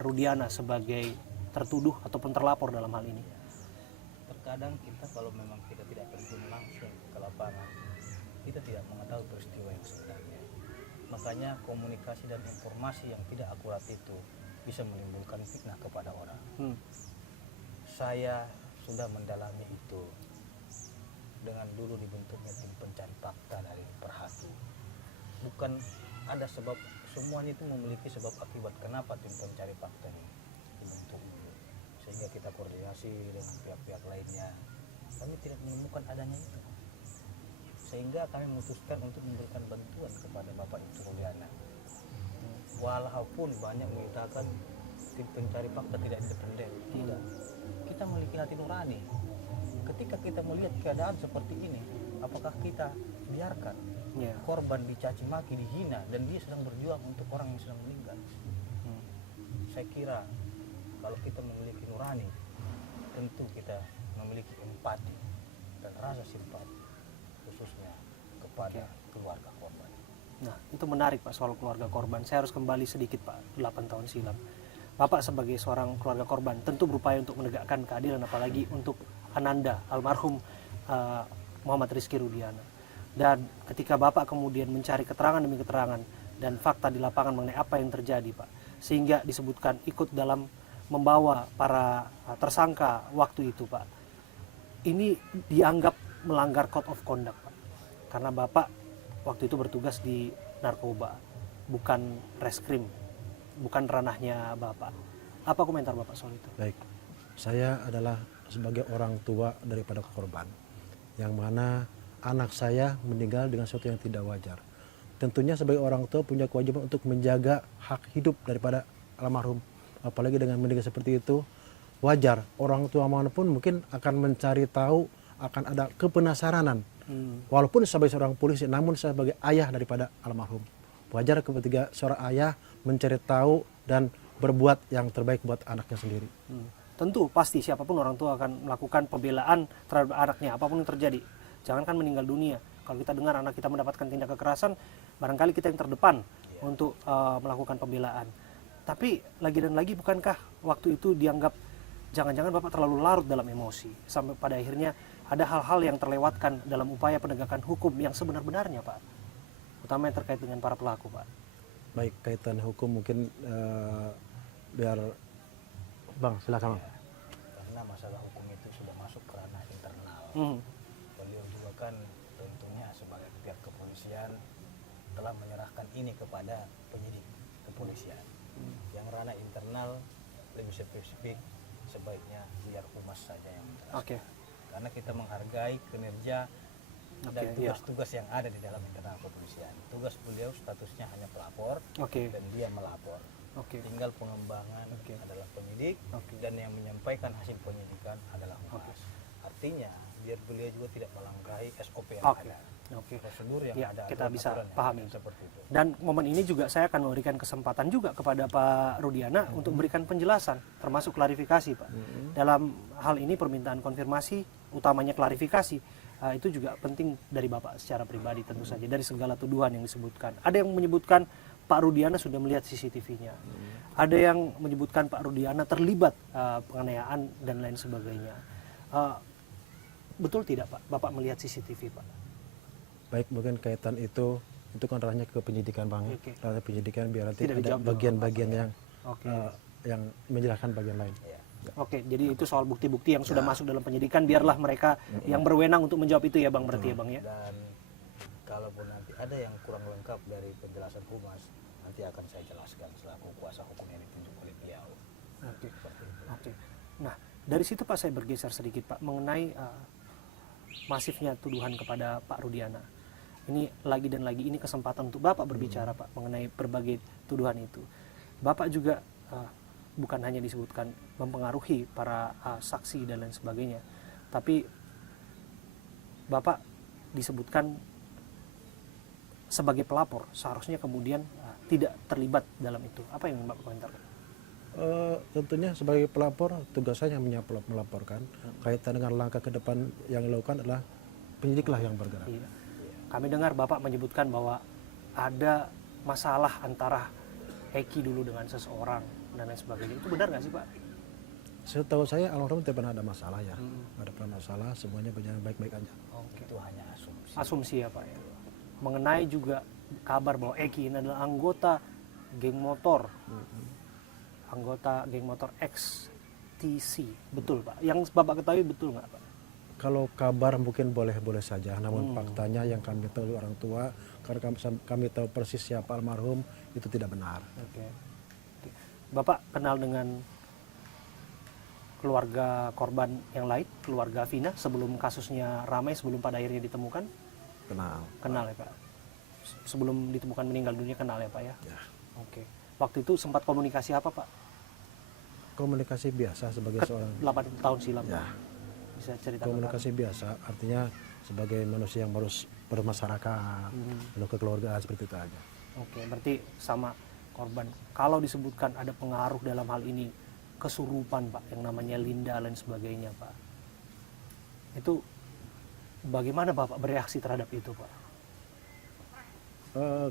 Rudiana sebagai tertuduh ataupun terlapor dalam hal ini. Terkadang kita kalau memang kita tidak terjun langsung ke lapangan, kita tidak mengetahui peristiwa yang sebenarnya. Makanya komunikasi dan informasi yang tidak akurat itu bisa menimbulkan fitnah kepada orang. Saya sudah mendalami itu dengan dulu dibentuknya tim pencari fakta dari Perhati. Bukan ada sebab, semuanya itu memiliki sebab akibat kenapa tim pencari fakta ini dibentuk dulu. Sehingga kita koordinasi dengan pihak-pihak lainnya. Kami tidak menemukan adanya itu. Sehingga kami memutuskan untuk memberikan bantuan kepada Bapak Ibtu Rudiana. Walaupun banyak mengatakan tim pencari fakta tidak independen, tidak. Kita memiliki hati nurani. Ketika kita melihat keadaan seperti ini, apakah kita biarkan korban dicaci maki, dihina, dan dia sedang berjuang untuk orang yang sedang meninggal? Saya kira kalau kita memiliki nurani, tentu kita memiliki empati dan rasa simpati, khususnya kepada keluarga korban. Nah, itu menarik Pak soal keluarga korban. Saya harus kembali sedikit Pak, 8 tahun silam. Bapak sebagai seorang keluarga korban tentu berupaya untuk menegakkan keadilan, apalagi untuk Ananda, almarhum Muhammad Rizky Rudiana. Dan ketika Bapak kemudian mencari keterangan demi keterangan dan fakta di lapangan mengenai apa yang terjadi Pak, sehingga disebutkan ikut dalam membawa para tersangka waktu itu Pak, ini dianggap melanggar code of conduct Pak, karena Bapak waktu itu bertugas di narkoba, bukan reskrim, bukan ranahnya Bapak. Apa komentar Bapak soal itu? Baik, saya adalah sebagai orang tua daripada korban, yang mana anak saya meninggal dengan sesuatu yang tidak wajar. Tentunya sebagai orang tua punya kewajiban untuk menjaga hak hidup daripada almarhum. Apalagi dengan meninggal seperti itu, wajar orang tua manapun mungkin akan mencari tahu, akan ada kepenasaranan. Walaupun sebagai seorang polisi, namun saya sebagai ayah daripada almarhum, wajar ketika seorang ayah mencari tahu dan berbuat yang terbaik buat anaknya sendiri. Tentu pasti siapapun orang tua akan melakukan pembelaan terhadap anaknya apapun yang terjadi. Jangankan meninggal dunia, kalau kita dengar anak kita mendapatkan tindak kekerasan, barangkali kita yang terdepan untuk melakukan pembelaan. Tapi lagi dan lagi bukankah waktu itu dianggap jangan-jangan Bapak terlalu larut dalam emosi sampai pada akhirnya ada hal-hal yang terlewatkan dalam upaya penegakan hukum yang sebenar-benarnya Pak, utama yang terkait dengan para pelaku Pak. Baik, kaitan hukum mungkin biar Bang silakan. Bang. Karena masalah hukum itu sudah masuk ke ranah internal. Beliau juga kan tentunya sebagai pihak kepolisian telah menyerahkan ini kepada penyidik kepolisian. Yang ranah internal lebih spesifik sebaiknya biar humas saja yang menjelaskan. Oke. Karena kita menghargai kinerja dan tugas-tugas yang ada di dalam internal kepolisian. Tugas beliau statusnya hanya pelapor dan dia melapor. Tinggal pengembangan adalah penyidik dan yang menyampaikan hasil penyidikan adalah humas. Artinya biar beliau juga tidak melangkahi SOP yang ada. Prosedur yang ada. Kita bisa pahami seperti itu. Dan momen ini juga saya akan memberikan kesempatan juga kepada Pak Rudiana untuk memberikan penjelasan, termasuk klarifikasi Pak. Dalam hal ini permintaan konfirmasi, utamanya klarifikasi, itu juga penting dari Bapak secara pribadi tentu saja, dari segala tuduhan yang disebutkan. Ada yang menyebutkan Pak Rudiana sudah melihat CCTV-nya. Ada yang menyebutkan Pak Rudiana terlibat penganiayaan dan lain sebagainya. Betul tidak Pak, Bapak melihat CCTV Pak? Baik, mungkin kaitan itu kan ranahnya ke penyidikan Bang. Ranah penyidikan biar nanti Tidak ada dijawab bagian-bagian yang menjelaskan bagian lain. Jadi itu soal bukti-bukti yang sudah masuk dalam penyidikan, biarlah mereka yang berwenang untuk menjawab itu ya Bang, berarti ya Bang ya. Dan kalaupun nanti ada yang kurang lengkap dari penjelasan humas, nanti akan saya jelaskan selaku kuasa hukum yang ditunjuk oleh beliau. Nah, dari situ Pak saya bergeser sedikit Pak mengenai masifnya tuduhan kepada Pak Rudiana. Ini lagi dan lagi ini kesempatan untuk Bapak berbicara Pak mengenai berbagai tuduhan itu. Bapak juga bukan hanya disebutkan mempengaruhi para saksi dan lain sebagainya, tapi Bapak disebutkan sebagai pelapor, seharusnya kemudian tidak terlibat dalam itu. Apa yang Bapak komentarkan? Tentunya sebagai pelapor tugas saya hanya melaporkan. Kaitan dengan langkah ke depan yang dilakukan adalah penyidiklah yang bergerak. Iya. Kami dengar Bapak menyebutkan bahwa ada masalah antara Eki dulu dengan seseorang dan lain sebagainya. Itu benar nggak sih Pak? Setahu saya almarhum tidak pernah ada masalah ya. Ada pernah masalah, semuanya berjalan baik-baik aja. Itu hanya asumsi. Asumsi ya Pak ya. Mengenai juga kabar bahwa Eki ini adalah anggota geng motor. Anggota geng motor XTC. Betul Pak? Yang Bapak ketahui betul nggak Pak? Kalau kabar mungkin boleh-boleh saja, namun faktanya yang kami tahu orang tua, karena kami tahu persis siapa almarhum, itu tidak benar. Bapak kenal dengan keluarga korban yang lain, keluarga Vina, sebelum kasusnya ramai, sebelum pada akhirnya ditemukan? Kenal ya Pak? Sebelum ditemukan meninggal dunia kenal ya Pak ya? Waktu itu sempat komunikasi apa Pak? Komunikasi biasa sebagai seorang 8 tahun silam Pak? Bisa ceritakan? Komunikasi biasa, artinya sebagai manusia yang harus bermasyarakat, lalu kekeluargaan seperti itu aja. Berarti sama korban. Kalau disebutkan ada pengaruh dalam hal ini, kesurupan Pak, yang namanya Linda dan sebagainya Pak, itu bagaimana Bapak bereaksi terhadap itu Pak?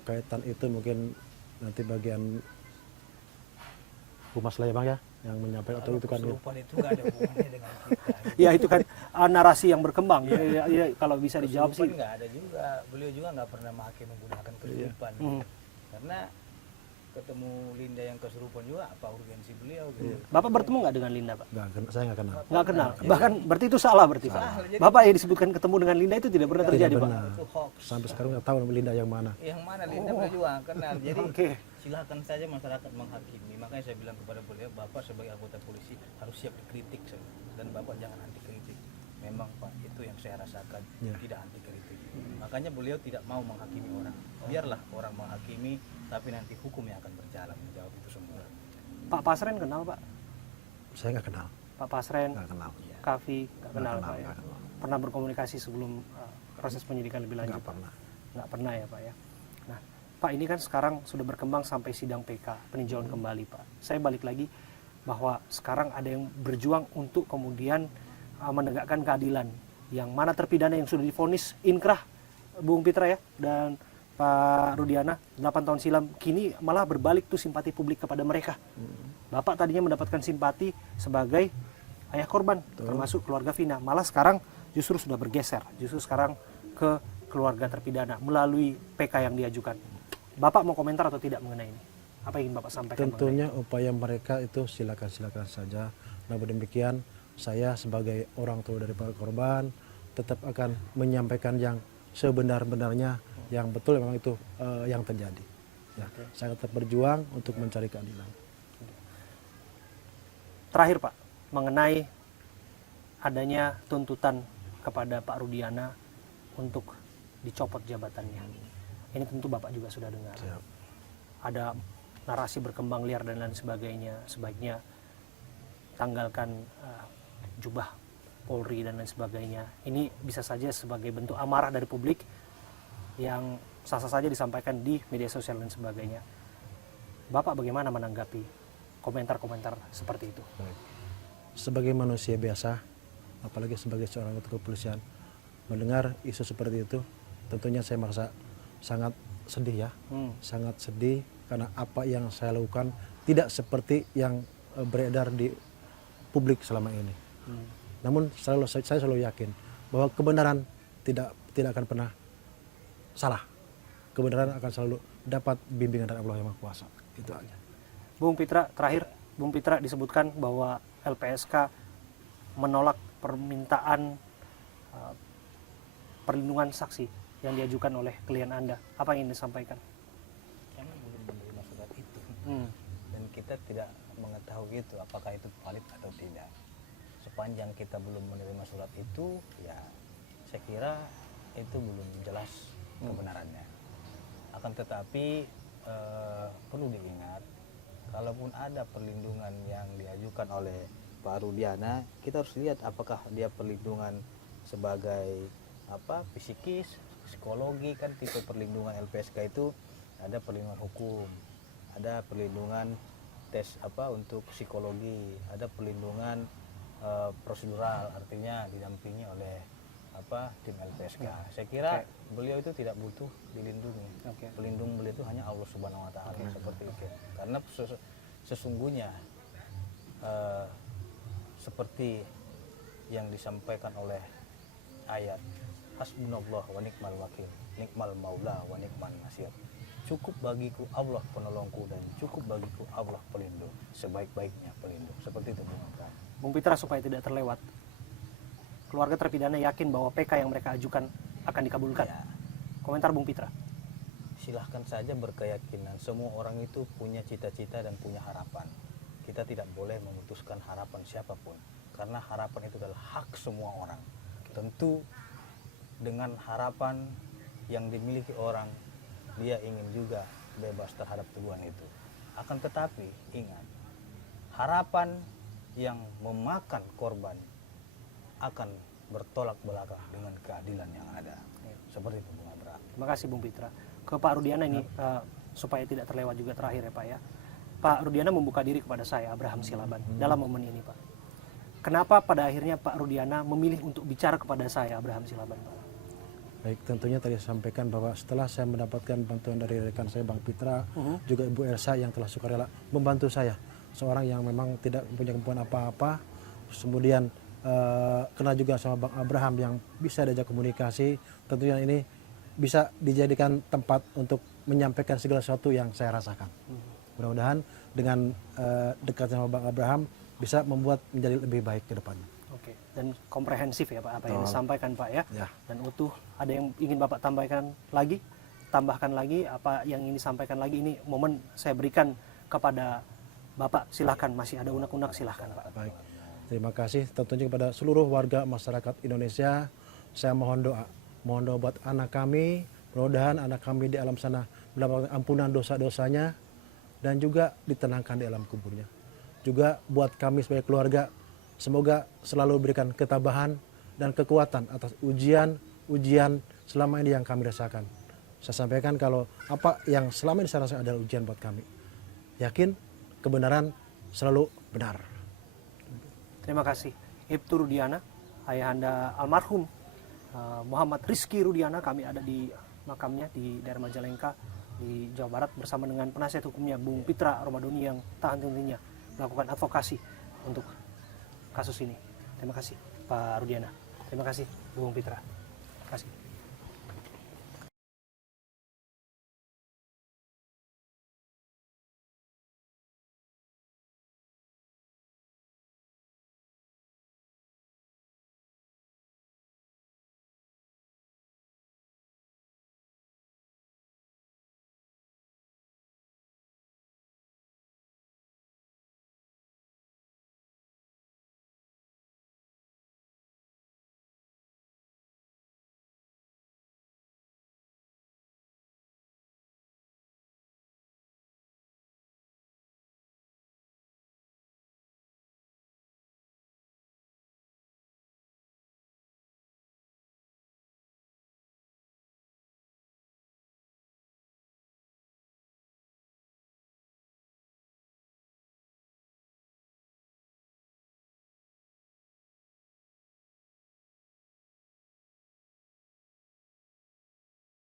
Kaitan itu mungkin nanti bagian humas lah ya Bang ya, yang menyampaikan atau itu kan kesurupan itu nggak ada hubungannya dengan kita. Ya itu kan narasi yang berkembang. Ya, kalau bisa dijawab sih. Nggak ada juga. Beliau juga nggak pernah memakai menggunakan kesurupan. Karena ketemu Linda yang kesurupan juga apa urgensi beliau gitu. Bapak bertemu nggak dengan Linda Pak? Saya nggak kenal. Nggak kenal. Bahkan berarti itu salah berarti Pak. Bapak yang disebutkan ketemu dengan Linda itu tidak pernah terjadi Pak. Itu hoax. Sampai sekarang nggak tahu Linda yang mana. Yang mana Linda beliau juga nggak kenal. Jadi silakan saja masyarakat menghakimi. Makanya saya bilang kepada beliau, Bapak sebagai anggota polisi harus siap dikritik dan Bapak jangan anti kritik. Memang Pak, itu yang saya rasakan, tidak anti kritik. Makanya beliau tidak mau menghakimi orang. Biarlah orang menghakimi, tapi nanti hukum yang akan berjalan menjawab itu semua. Pak Pasren kenal Pak? Saya nggak kenal. Pak Pasren, Nggak kenal. Kavi nggak kenal Pak ya? Nggak kenal. Pernah berkomunikasi sebelum proses penyidikan lebih lanjut? Nggak pernah ya Pak ya. Nah Pak, ini kan sekarang sudah berkembang sampai sidang PK, peninjauan kembali Pak. Saya balik lagi bahwa sekarang ada yang berjuang untuk kemudian menegakkan keadilan, yang mana terpidana yang sudah divonis inkrah Bung Pitra ya, dan Pak Rudiana, 8 tahun silam, kini malah berbalik tuh simpati publik kepada mereka. Bapak tadinya mendapatkan simpati sebagai ayah korban, termasuk keluarga Vina. Malah sekarang justru sudah bergeser, justru sekarang ke keluarga terpidana melalui PK yang diajukan. Bapak mau komentar atau tidak mengenai ini? Apa yang ingin Bapak sampaikan? Tentunya upaya mereka itu silakan saja. Namun demikian, saya sebagai orang tua dari para korban tetap akan menyampaikan yang sebenar-benarnya, yang betul memang itu yang terjadi. Ya, saya tetap berjuang untuk mencari keadilan. Terakhir Pak, mengenai adanya tuntutan kepada Pak Rudiana untuk dicopot jabatannya. Ini tentu Bapak juga sudah dengar. Siap. Ada narasi berkembang liar dan lain sebagainya, sebaiknya tanggalkan jubah Polri dan lain sebagainya. Ini bisa saja sebagai bentuk amarah dari publik yang sah-sah saja disampaikan di media sosial dan sebagainya. Bapak bagaimana menanggapi komentar-komentar seperti itu? Baik. Sebagai manusia biasa, apalagi sebagai seorang ketua kepolisian, mendengar isu seperti itu, tentunya saya merasa sangat sedih ya, sangat sedih karena apa yang saya lakukan tidak seperti yang beredar di publik selama ini. Namun saya selalu yakin bahwa kebenaran tidak akan pernah salah. Kebenaran akan selalu dapat bimbingan dari Allah yang Maha Kuasa. Itu aja. Bung Pitra, terakhir, Bung Pitra disebutkan bahwa LPSK menolak permintaan perlindungan saksi yang diajukan oleh klien Anda. Apa yang ingin disampaikan? Kami belum menerima surat itu. Dan kita tidak mengetahui itu apakah itu valid atau tidak. Sepanjang kita belum menerima surat itu, ya saya kira itu belum jelas kebenarannya. Akan tetapi perlu diingat, kalaupun ada perlindungan yang diajukan oleh Pak Rudiana, kita harus lihat apakah dia perlindungan sebagai psikis, psikologi. Kan tipe perlindungan LPSK itu ada perlindungan hukum, ada perlindungan tes untuk psikologi, ada perlindungan prosedural, artinya didampingi oleh tim LPSK. Saya kira beliau itu tidak butuh dilindungi. Pelindung beliau itu hanya Allah Subhanahu Wa Taala, seperti itu. Karena sesungguhnya seperti yang disampaikan oleh ayat Hasbunallah wa ni'mal wakil, nikmal maula wa ni'man nasir. Cukup bagiku Allah penolongku dan cukup bagiku Allah pelindung, sebaik-baiknya pelindung. Seperti itu Bung Pitra, supaya tidak terlewat, keluarga terpidana yakin bahwa PK yang mereka ajukan akan dikabulkan. Ya. Komentar Bung Pitra. Silahkan saja berkeyakinan. Semua orang itu punya cita-cita dan punya harapan. Kita tidak boleh memutuskan harapan siapapun, karena harapan itu adalah hak semua orang. Tentu dengan harapan yang dimiliki orang, dia ingin juga bebas terhadap tuduhan itu. Akan tetapi ingat, harapan yang memakan korban akan bertolak belakang dengan keadilan yang ada. Seperti itu Bung Abraham. Terima kasih Bung Pitra. Ke Pak Rudiana ini, supaya tidak terlewat juga terakhir ya Pak ya. Pak Rudiana membuka diri kepada saya, Abraham Silaban, dalam momen ini Pak. Kenapa pada akhirnya Pak Rudiana memilih untuk bicara kepada saya, Abraham Silaban Pak? Baik, tentunya tadi saya sampaikan bahwa setelah saya mendapatkan bantuan dari rekan saya Bang Pitra, juga Ibu Elsa yang telah sukarela membantu saya, seorang yang memang tidak punya kemampuan apa-apa, kemudian kena juga sama Bang Abraham yang bisa diajak komunikasi, tentunya ini bisa dijadikan tempat untuk menyampaikan segala sesuatu yang saya rasakan. Mudah-mudahan dengan dekat sama Bang Abraham bisa membuat menjadi lebih baik ke depannya. Oke, dan komprehensif ya Pak apa yang disampaikan Pak ya, Ya. dan utuh. Ada yang ingin Bapak tambahkan lagi apa yang ingin disampaikan lagi? Ini momen saya berikan kepada Bapak, silahkan, masih ada unek-unek, silahkan Pak. Baik, terima kasih tentunya kepada seluruh warga masyarakat Indonesia. Saya mohon doa buat anak kami, mudah-mudahan anak kami di alam sana mendapatkan ampunan dosa-dosanya dan juga ditenangkan di alam kuburnya. Juga buat kami sebagai keluarga, semoga selalu berikan ketabahan dan kekuatan atas ujian selama ini yang kami rasakan. Saya sampaikan kalau apa yang selama ini saya rasakan adalah ujian buat kami. Yakin kebenaran selalu benar. Terima kasih. Ibtu Rudiana, ayahanda almarhum Muhammad Rizky Rudiana, kami ada di makamnya di daerah Majalengka di Jawa Barat bersama dengan penasihat hukumnya Bung Pitra Romadoni yang tak henti-hentinya melakukan advokasi untuk kasus ini. Terima kasih Pak Rudiana. Terima kasih Bung Pitra. Terima kasih.